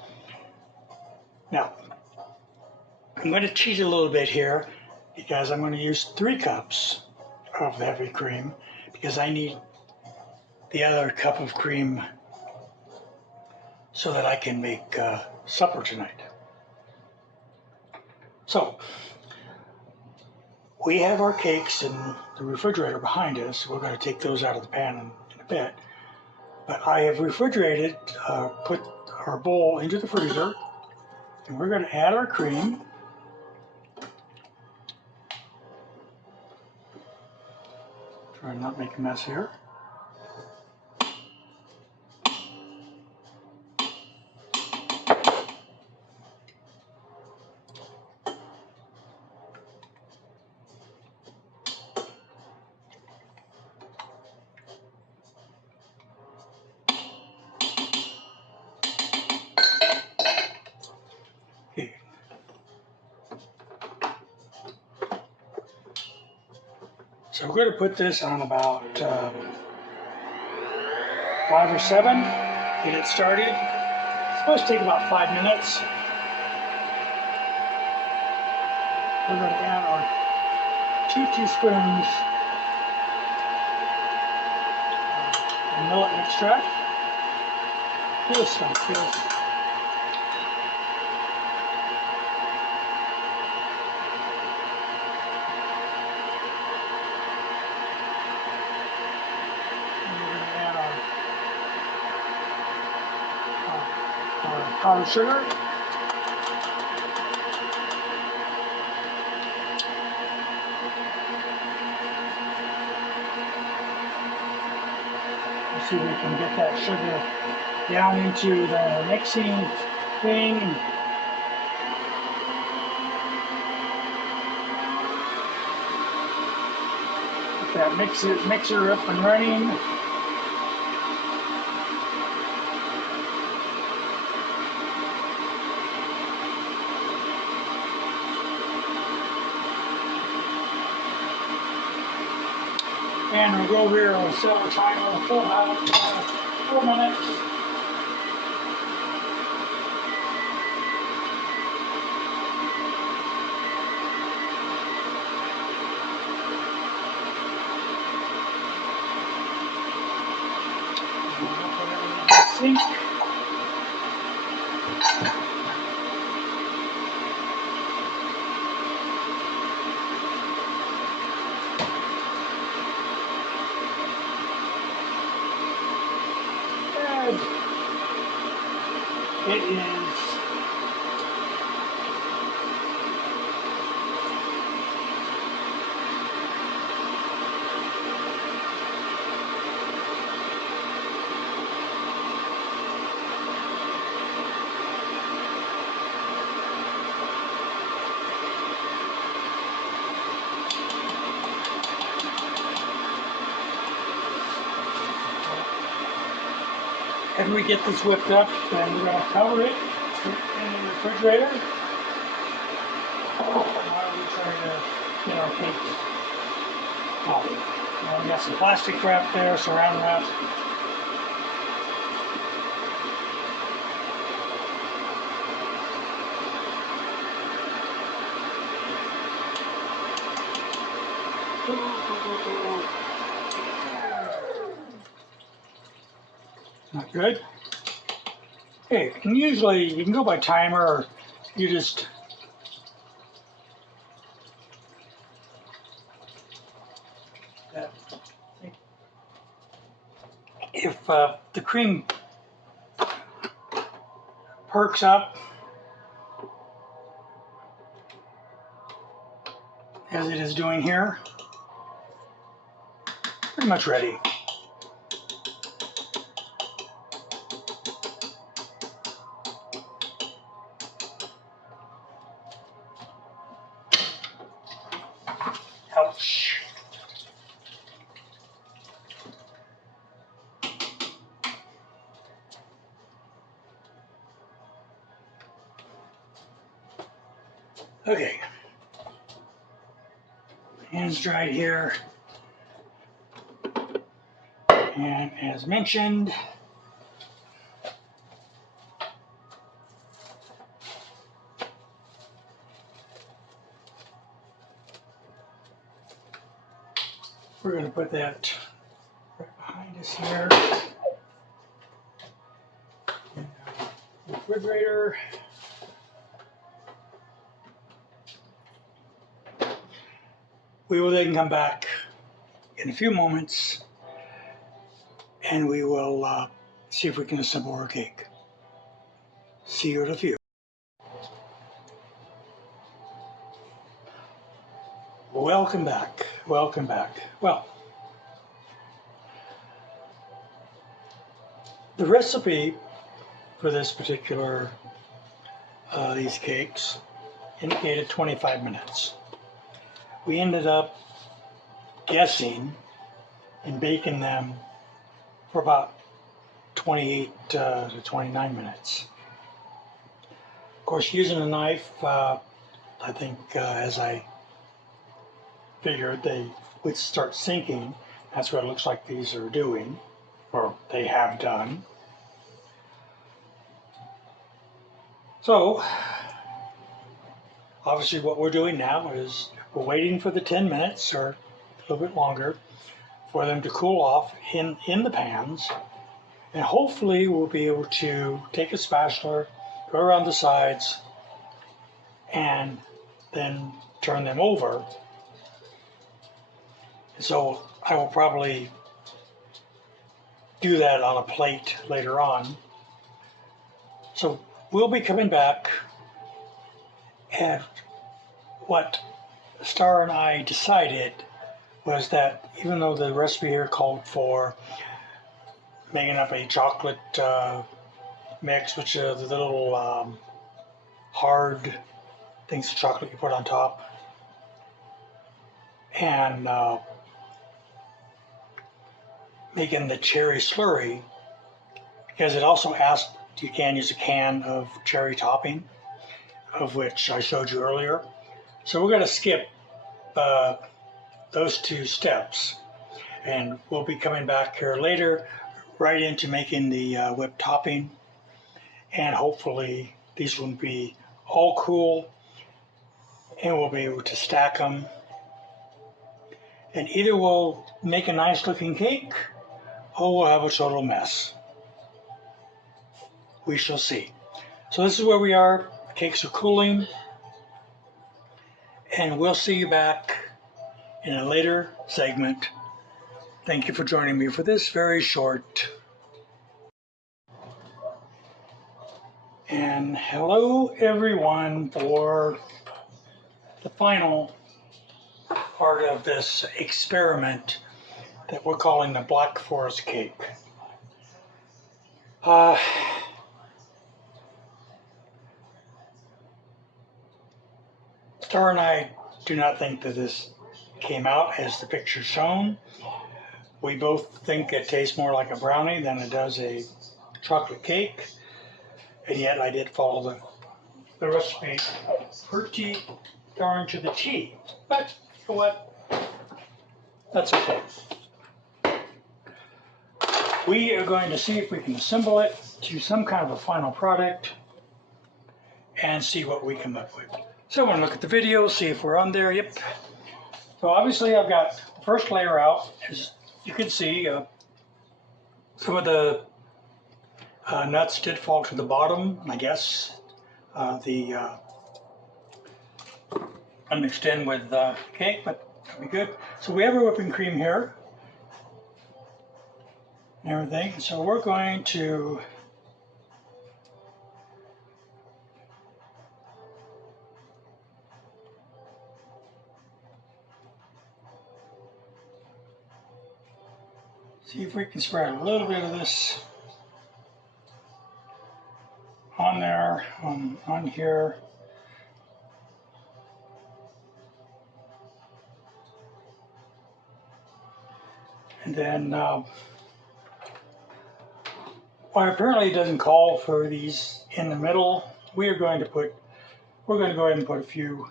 Now, I'm going to cheat a little bit here because I'm going to use 3 cups of the heavy cream because I need the other cup of cream so that I can make supper tonight. So, we have our cakes in the refrigerator behind us. We're going to take those out of the pan in a bit. But I have refrigerated, put our bowl into the freezer, and we're going to add our cream. Try and not make a mess here. So we're going to put this on about 5 or 7, get it started. It's supposed to take about 5 minutes. we're going to add our 2 teaspoons of millet extract. Just like this. Powdered sugar. Let's see if we can get that sugar down into the mixing thing. Get that mixer up and running. And we'll go over here and set our timer for about 4 minutes. We'll put everything in the sink. It is after we get this whipped up, then we're going to cover it in the refrigerator. While we're trying to get our cake out. Now we got some plastic wrap there, saran wrap. Not good. Okay, and usually you can go by timer, or you just if the cream perks up as it is doing here, pretty much ready. Ouch. Okay. Hands dried here. And as mentioned, we're going to put that right behind us here in the refrigerator. We will then come back in a few moments and we will see if we can assemble our cake. See you in a few. Welcome back. Welcome back. Well, the recipe for this particular these cakes indicated 25 minutes. We ended up guessing and baking them for about 28 to 29 minutes. Of course, using a knife, I think as I figured they would start sinking. That's what it looks like these are doing, or they have done. So obviously what we're doing now is we're waiting for the 10 minutes or a little bit longer for them to cool off in the pans. And hopefully we'll be able to take a spatula, go around the sides, and then turn them over. So I will probably do that on a plate later on. So we'll be coming back, and what Star and I decided was that even though the recipe here called for making up a chocolate mix, which are the little hard things of chocolate you put on top, and making the cherry slurry, because it also asked you can use a can of cherry topping, of which I showed you earlier. So we're going to skip those two steps, and we'll be coming back here later right into making the whipped topping, and hopefully these will be all cool and we'll be able to stack them, and either we'll make a nice looking cake or we'll have a total mess. We shall see. So this is where we are. Cakes are cooling, and we'll see you back in a later segment. Thank you for joining me for this very short. And hello everyone for the final part of this experiment that we're calling the Black Forest cake. Star and I do not think that this came out as the picture shown. We both think it tastes more like a brownie than it does a chocolate cake, and yet I did follow the recipe pretty darn to the T. But you know what? That's okay. We are going to see if we can assemble it to some kind of a final product and see what we come up with. So I'm going to look at the video, see if we're on there. Yep. So obviously I've got the first layer out. As you can see, some of the nuts did fall to the bottom, I guess. I'm mixed in with cake, but it'll be good. So we have our whipping cream here and everything. So we're going to see if we can spread a little bit of this on there, on here. And then, well, apparently it doesn't call for these in the middle. We're going to go ahead and put a few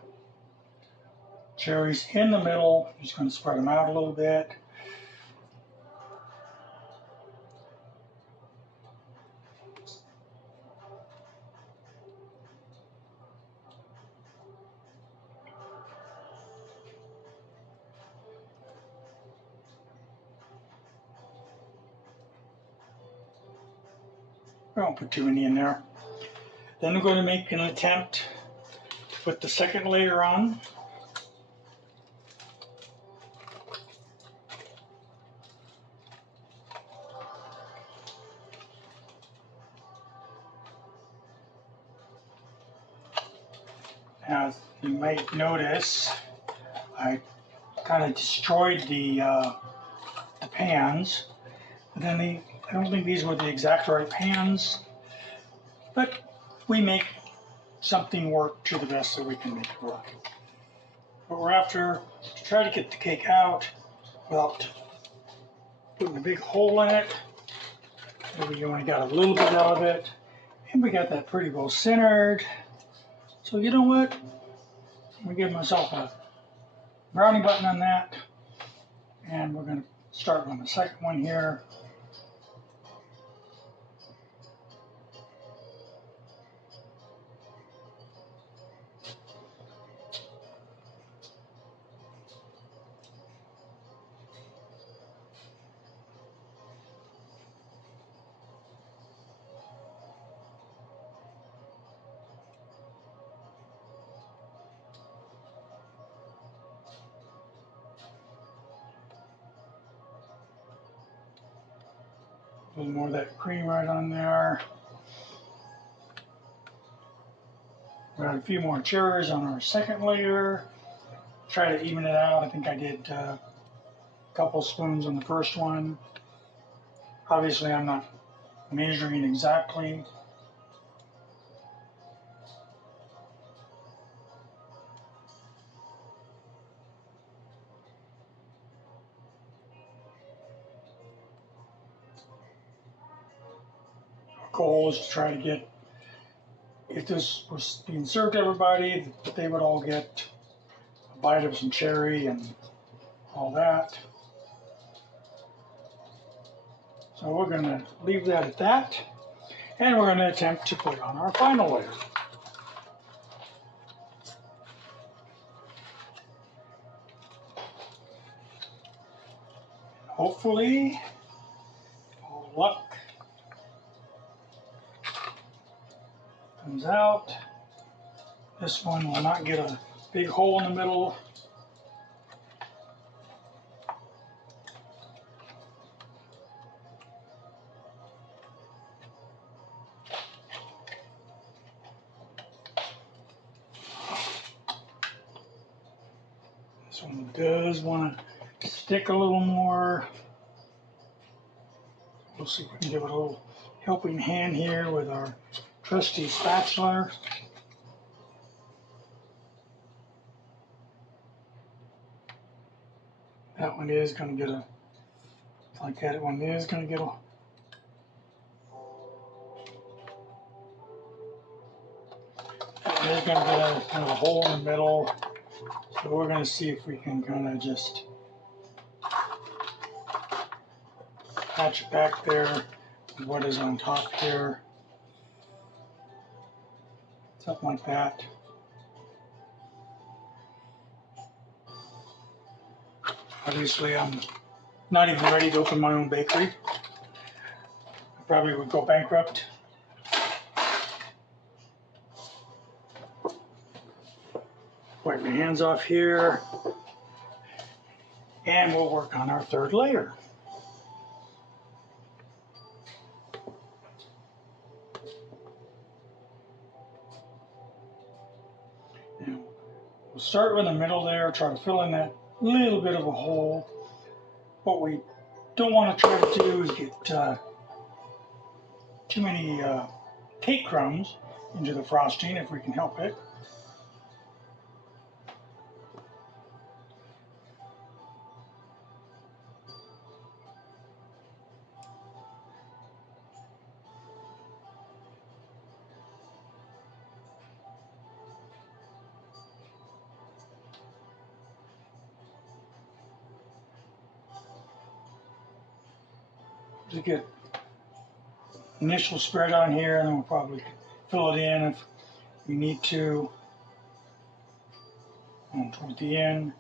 cherries in the middle. Just going to spread them out a little bit. I won't put too many in there. Then I'm going to make an attempt to put the second layer on. As you might notice, I kind of destroyed the pans, but then I don't think these were the exact right pans, but we make something work to the best that we can make it work. But we're after to try to get the cake out without putting a big hole in it. Maybe you only got a little bit out of it, and we got that pretty well centered. So you know what? I'm gonna give myself a brownie button on that, and we're gonna start on the second one here. A little more of that cream right on there. Add a few more cherries on our second layer. Try to even it out. I think I did a couple spoons on the first one. Obviously, I'm not measuring exactly. Our goal is to try to get, if this was being served to everybody, that they would all get a bite of some cherry and all that. So we're going to leave that at that, and we're going to attempt to put on our final layer. Hopefully, all luck comes out. This one will not get a big hole in the middle. This one does want to stick a little more. We'll see if we can give it a little helping hand here with our trusty spatula. That one is going to get a, like that one is going to get a, that one is going to get a kind of a hole in the middle. So we're going to see if we can kind of just patch it back there with what is on top here. Something like that. Obviously, I'm not even ready to open my own bakery. I probably would go bankrupt. Wipe my hands off here, and we'll work on our third layer. Now, we'll start with the middle there, try to fill in that little bit of a hole. What we don't want to try to do is get too many cake crumbs into the frosting if we can help it. Just get initial spread on here, and then we'll probably fill it in if we need to toward the end.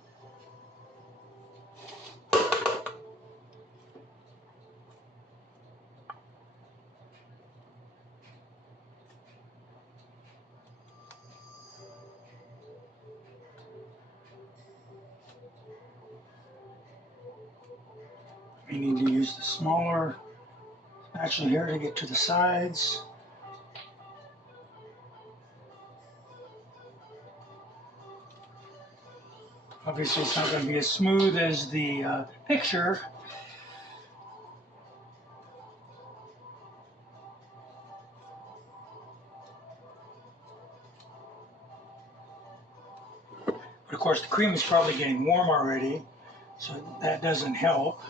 We need to use the smaller spatula here to get to the sides. Obviously, it's not going to be as smooth as the picture. But of course, the cream is probably getting warm already, so that doesn't help.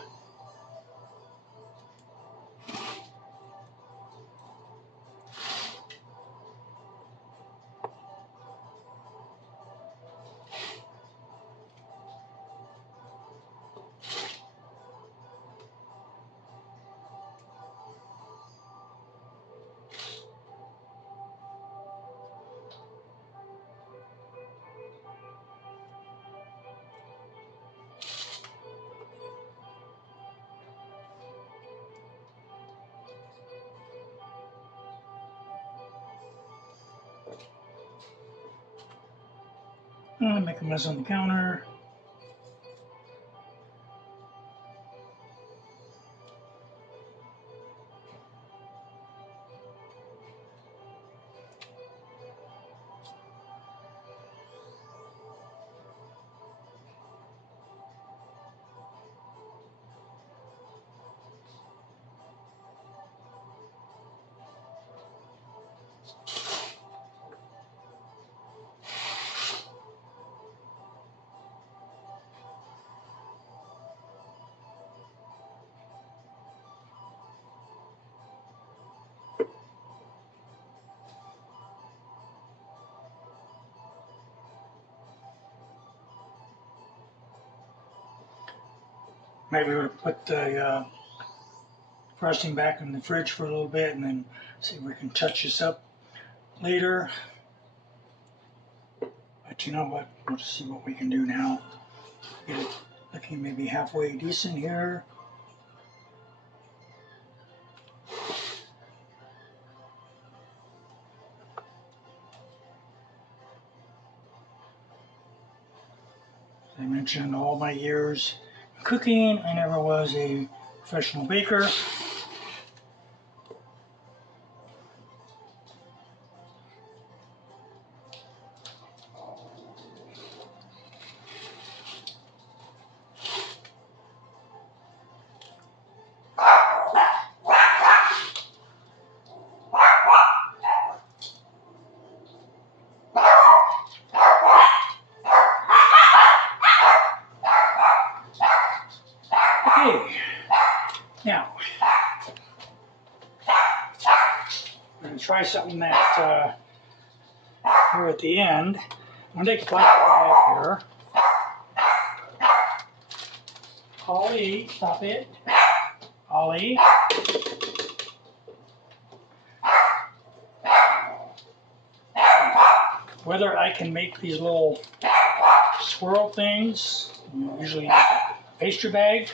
Make a mess on the counter. Maybe we'll put the frosting back in the fridge for a little bit and then see if we can touch this up later. But you know what? We'll just see what we can do now. Get it looking maybe halfway decent here. As I mentioned, all my years cooking, I never was a professional baker. Okay, now we're going to try something that here at the end. I'm going to take a plastic bag here. Ollie, stop it. Ollie. Whether I can make these little swirl things, usually use a pastry bag,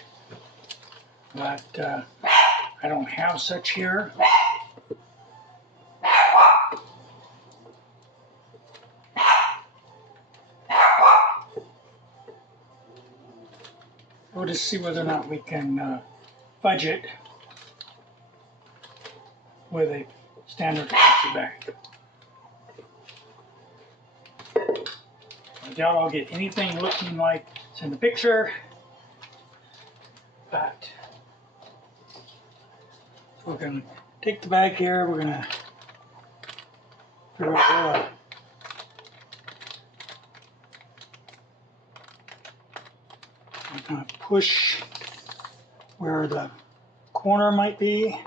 but I don't have such here. We'll just see whether or not we can fudge it with a standard pastry bag. I doubt I'll get anything looking like it's in the picture, but we're going to take the bag here. We're going to figure out where we're going to push where the corner might be.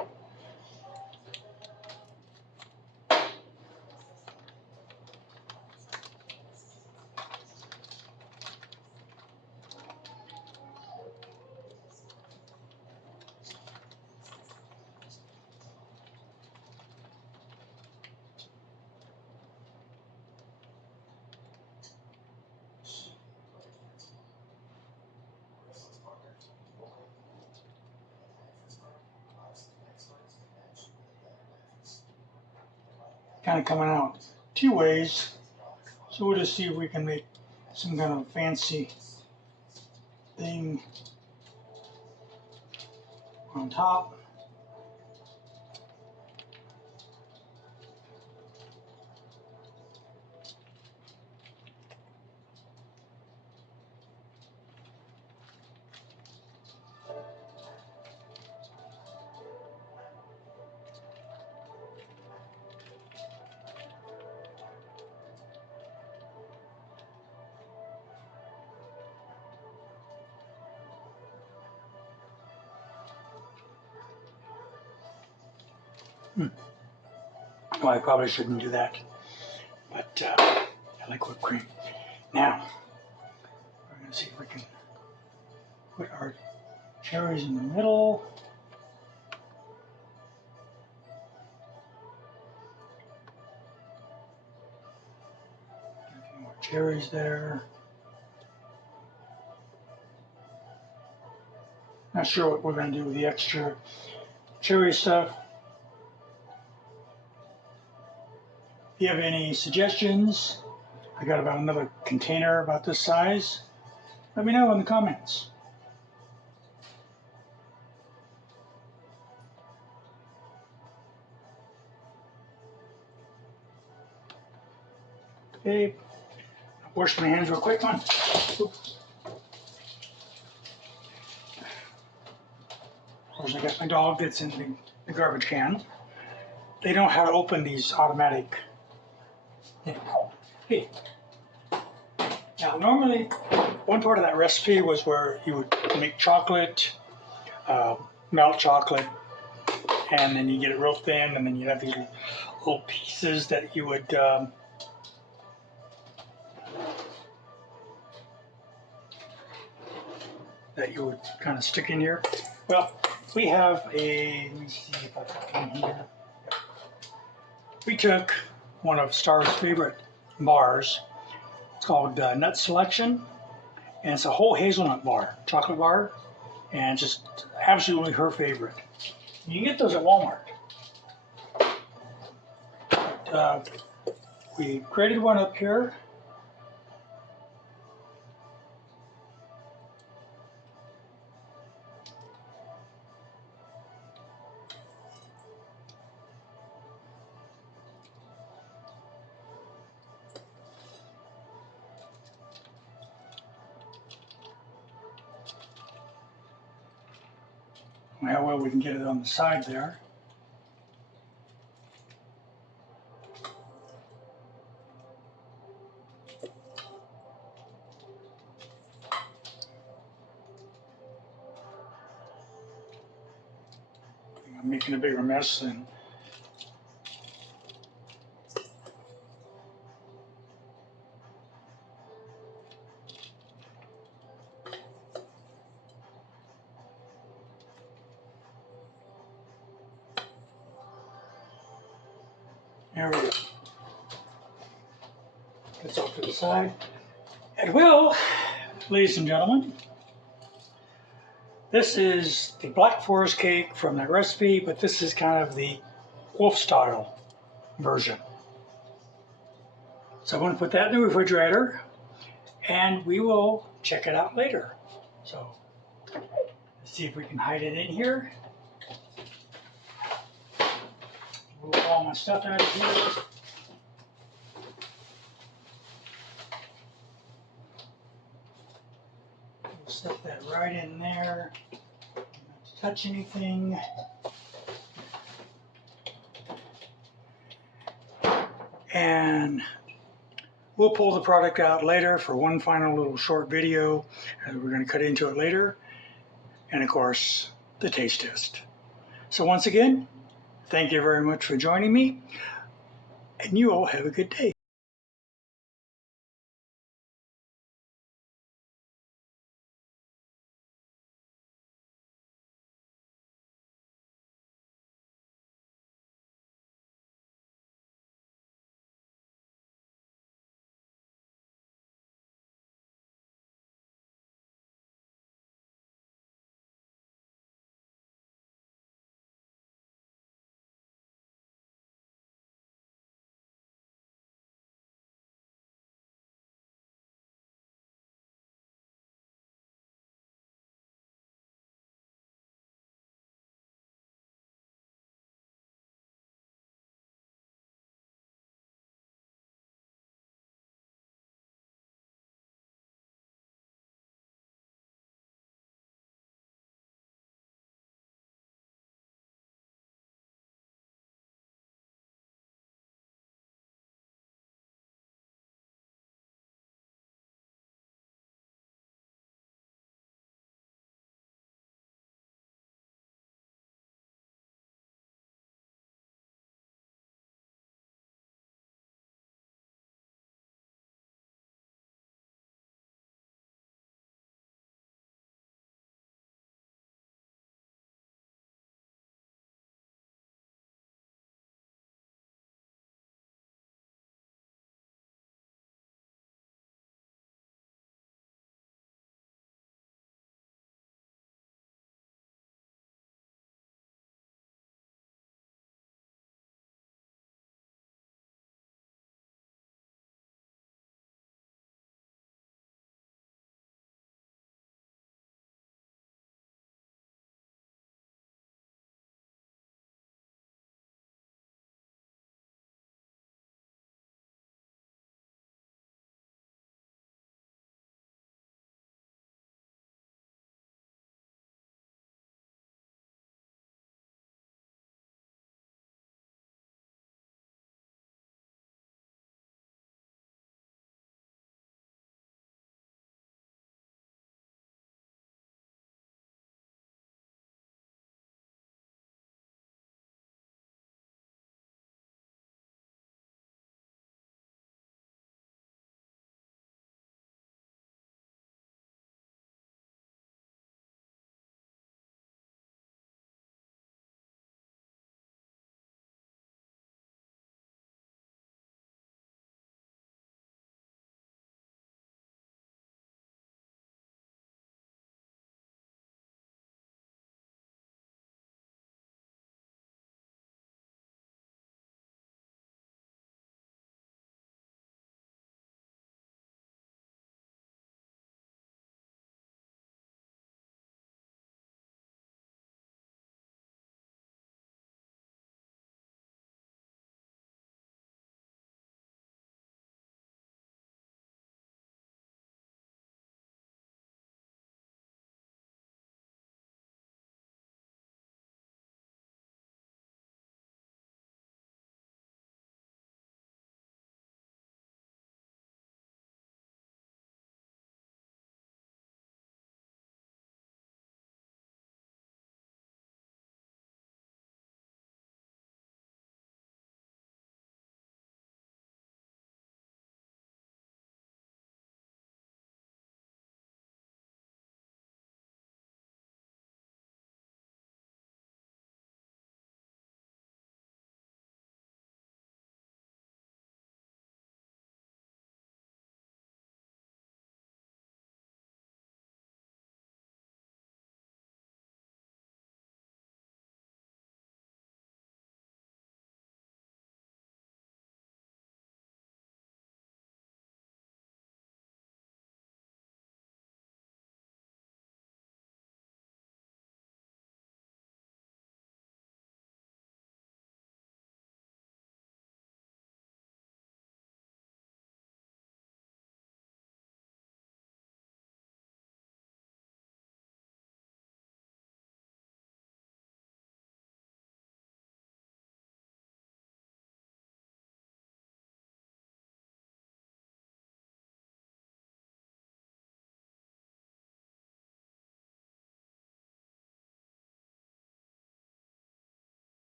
Kind of coming out two ways, so we'll just see if we can make some kind of fancy thing on top. Well, I probably shouldn't do that, but I like whipped cream. Now, we're going to see if we can put our cherries in the middle. A few more cherries there. Not sure what we're going to do with the extra cherry stuff. If you have any suggestions, I got about another container about this size. Let me know in the comments. Okay, I'll wash my hands real quick. Come on. Oops. Of course, I got my dog that's in the garbage can. They know how to open these automatic. Hey. Now, normally, one part of that recipe was where you would make chocolate, melt chocolate, and then you get it real thin, and then you have these little pieces that you would that you would kind of stick in here. Well, we have a, let me see if I got one here. We took one of Star's favorite bars. It's called Nut Selection, and it's a whole hazelnut bar, chocolate bar, and just absolutely her favorite. You can get those at Walmart. We grated one up here. How well we can get it on the side there. I'm making a bigger mess than there we go. That's off to the side. And well, ladies and gentlemen, this is the Black Forest cake from that recipe, but this is kind of the wolf style version. So I'm going to put that in the refrigerator and we will check it out later. So let's see if we can hide it in here. Move all my stuff out of here. We'll stuff that right in there. Not to touch anything. And we'll pull the product out later for one final little short video. We're going to cut into it later. And of course, the taste test. So once again, thank you very much for joining me, and you all have a good day.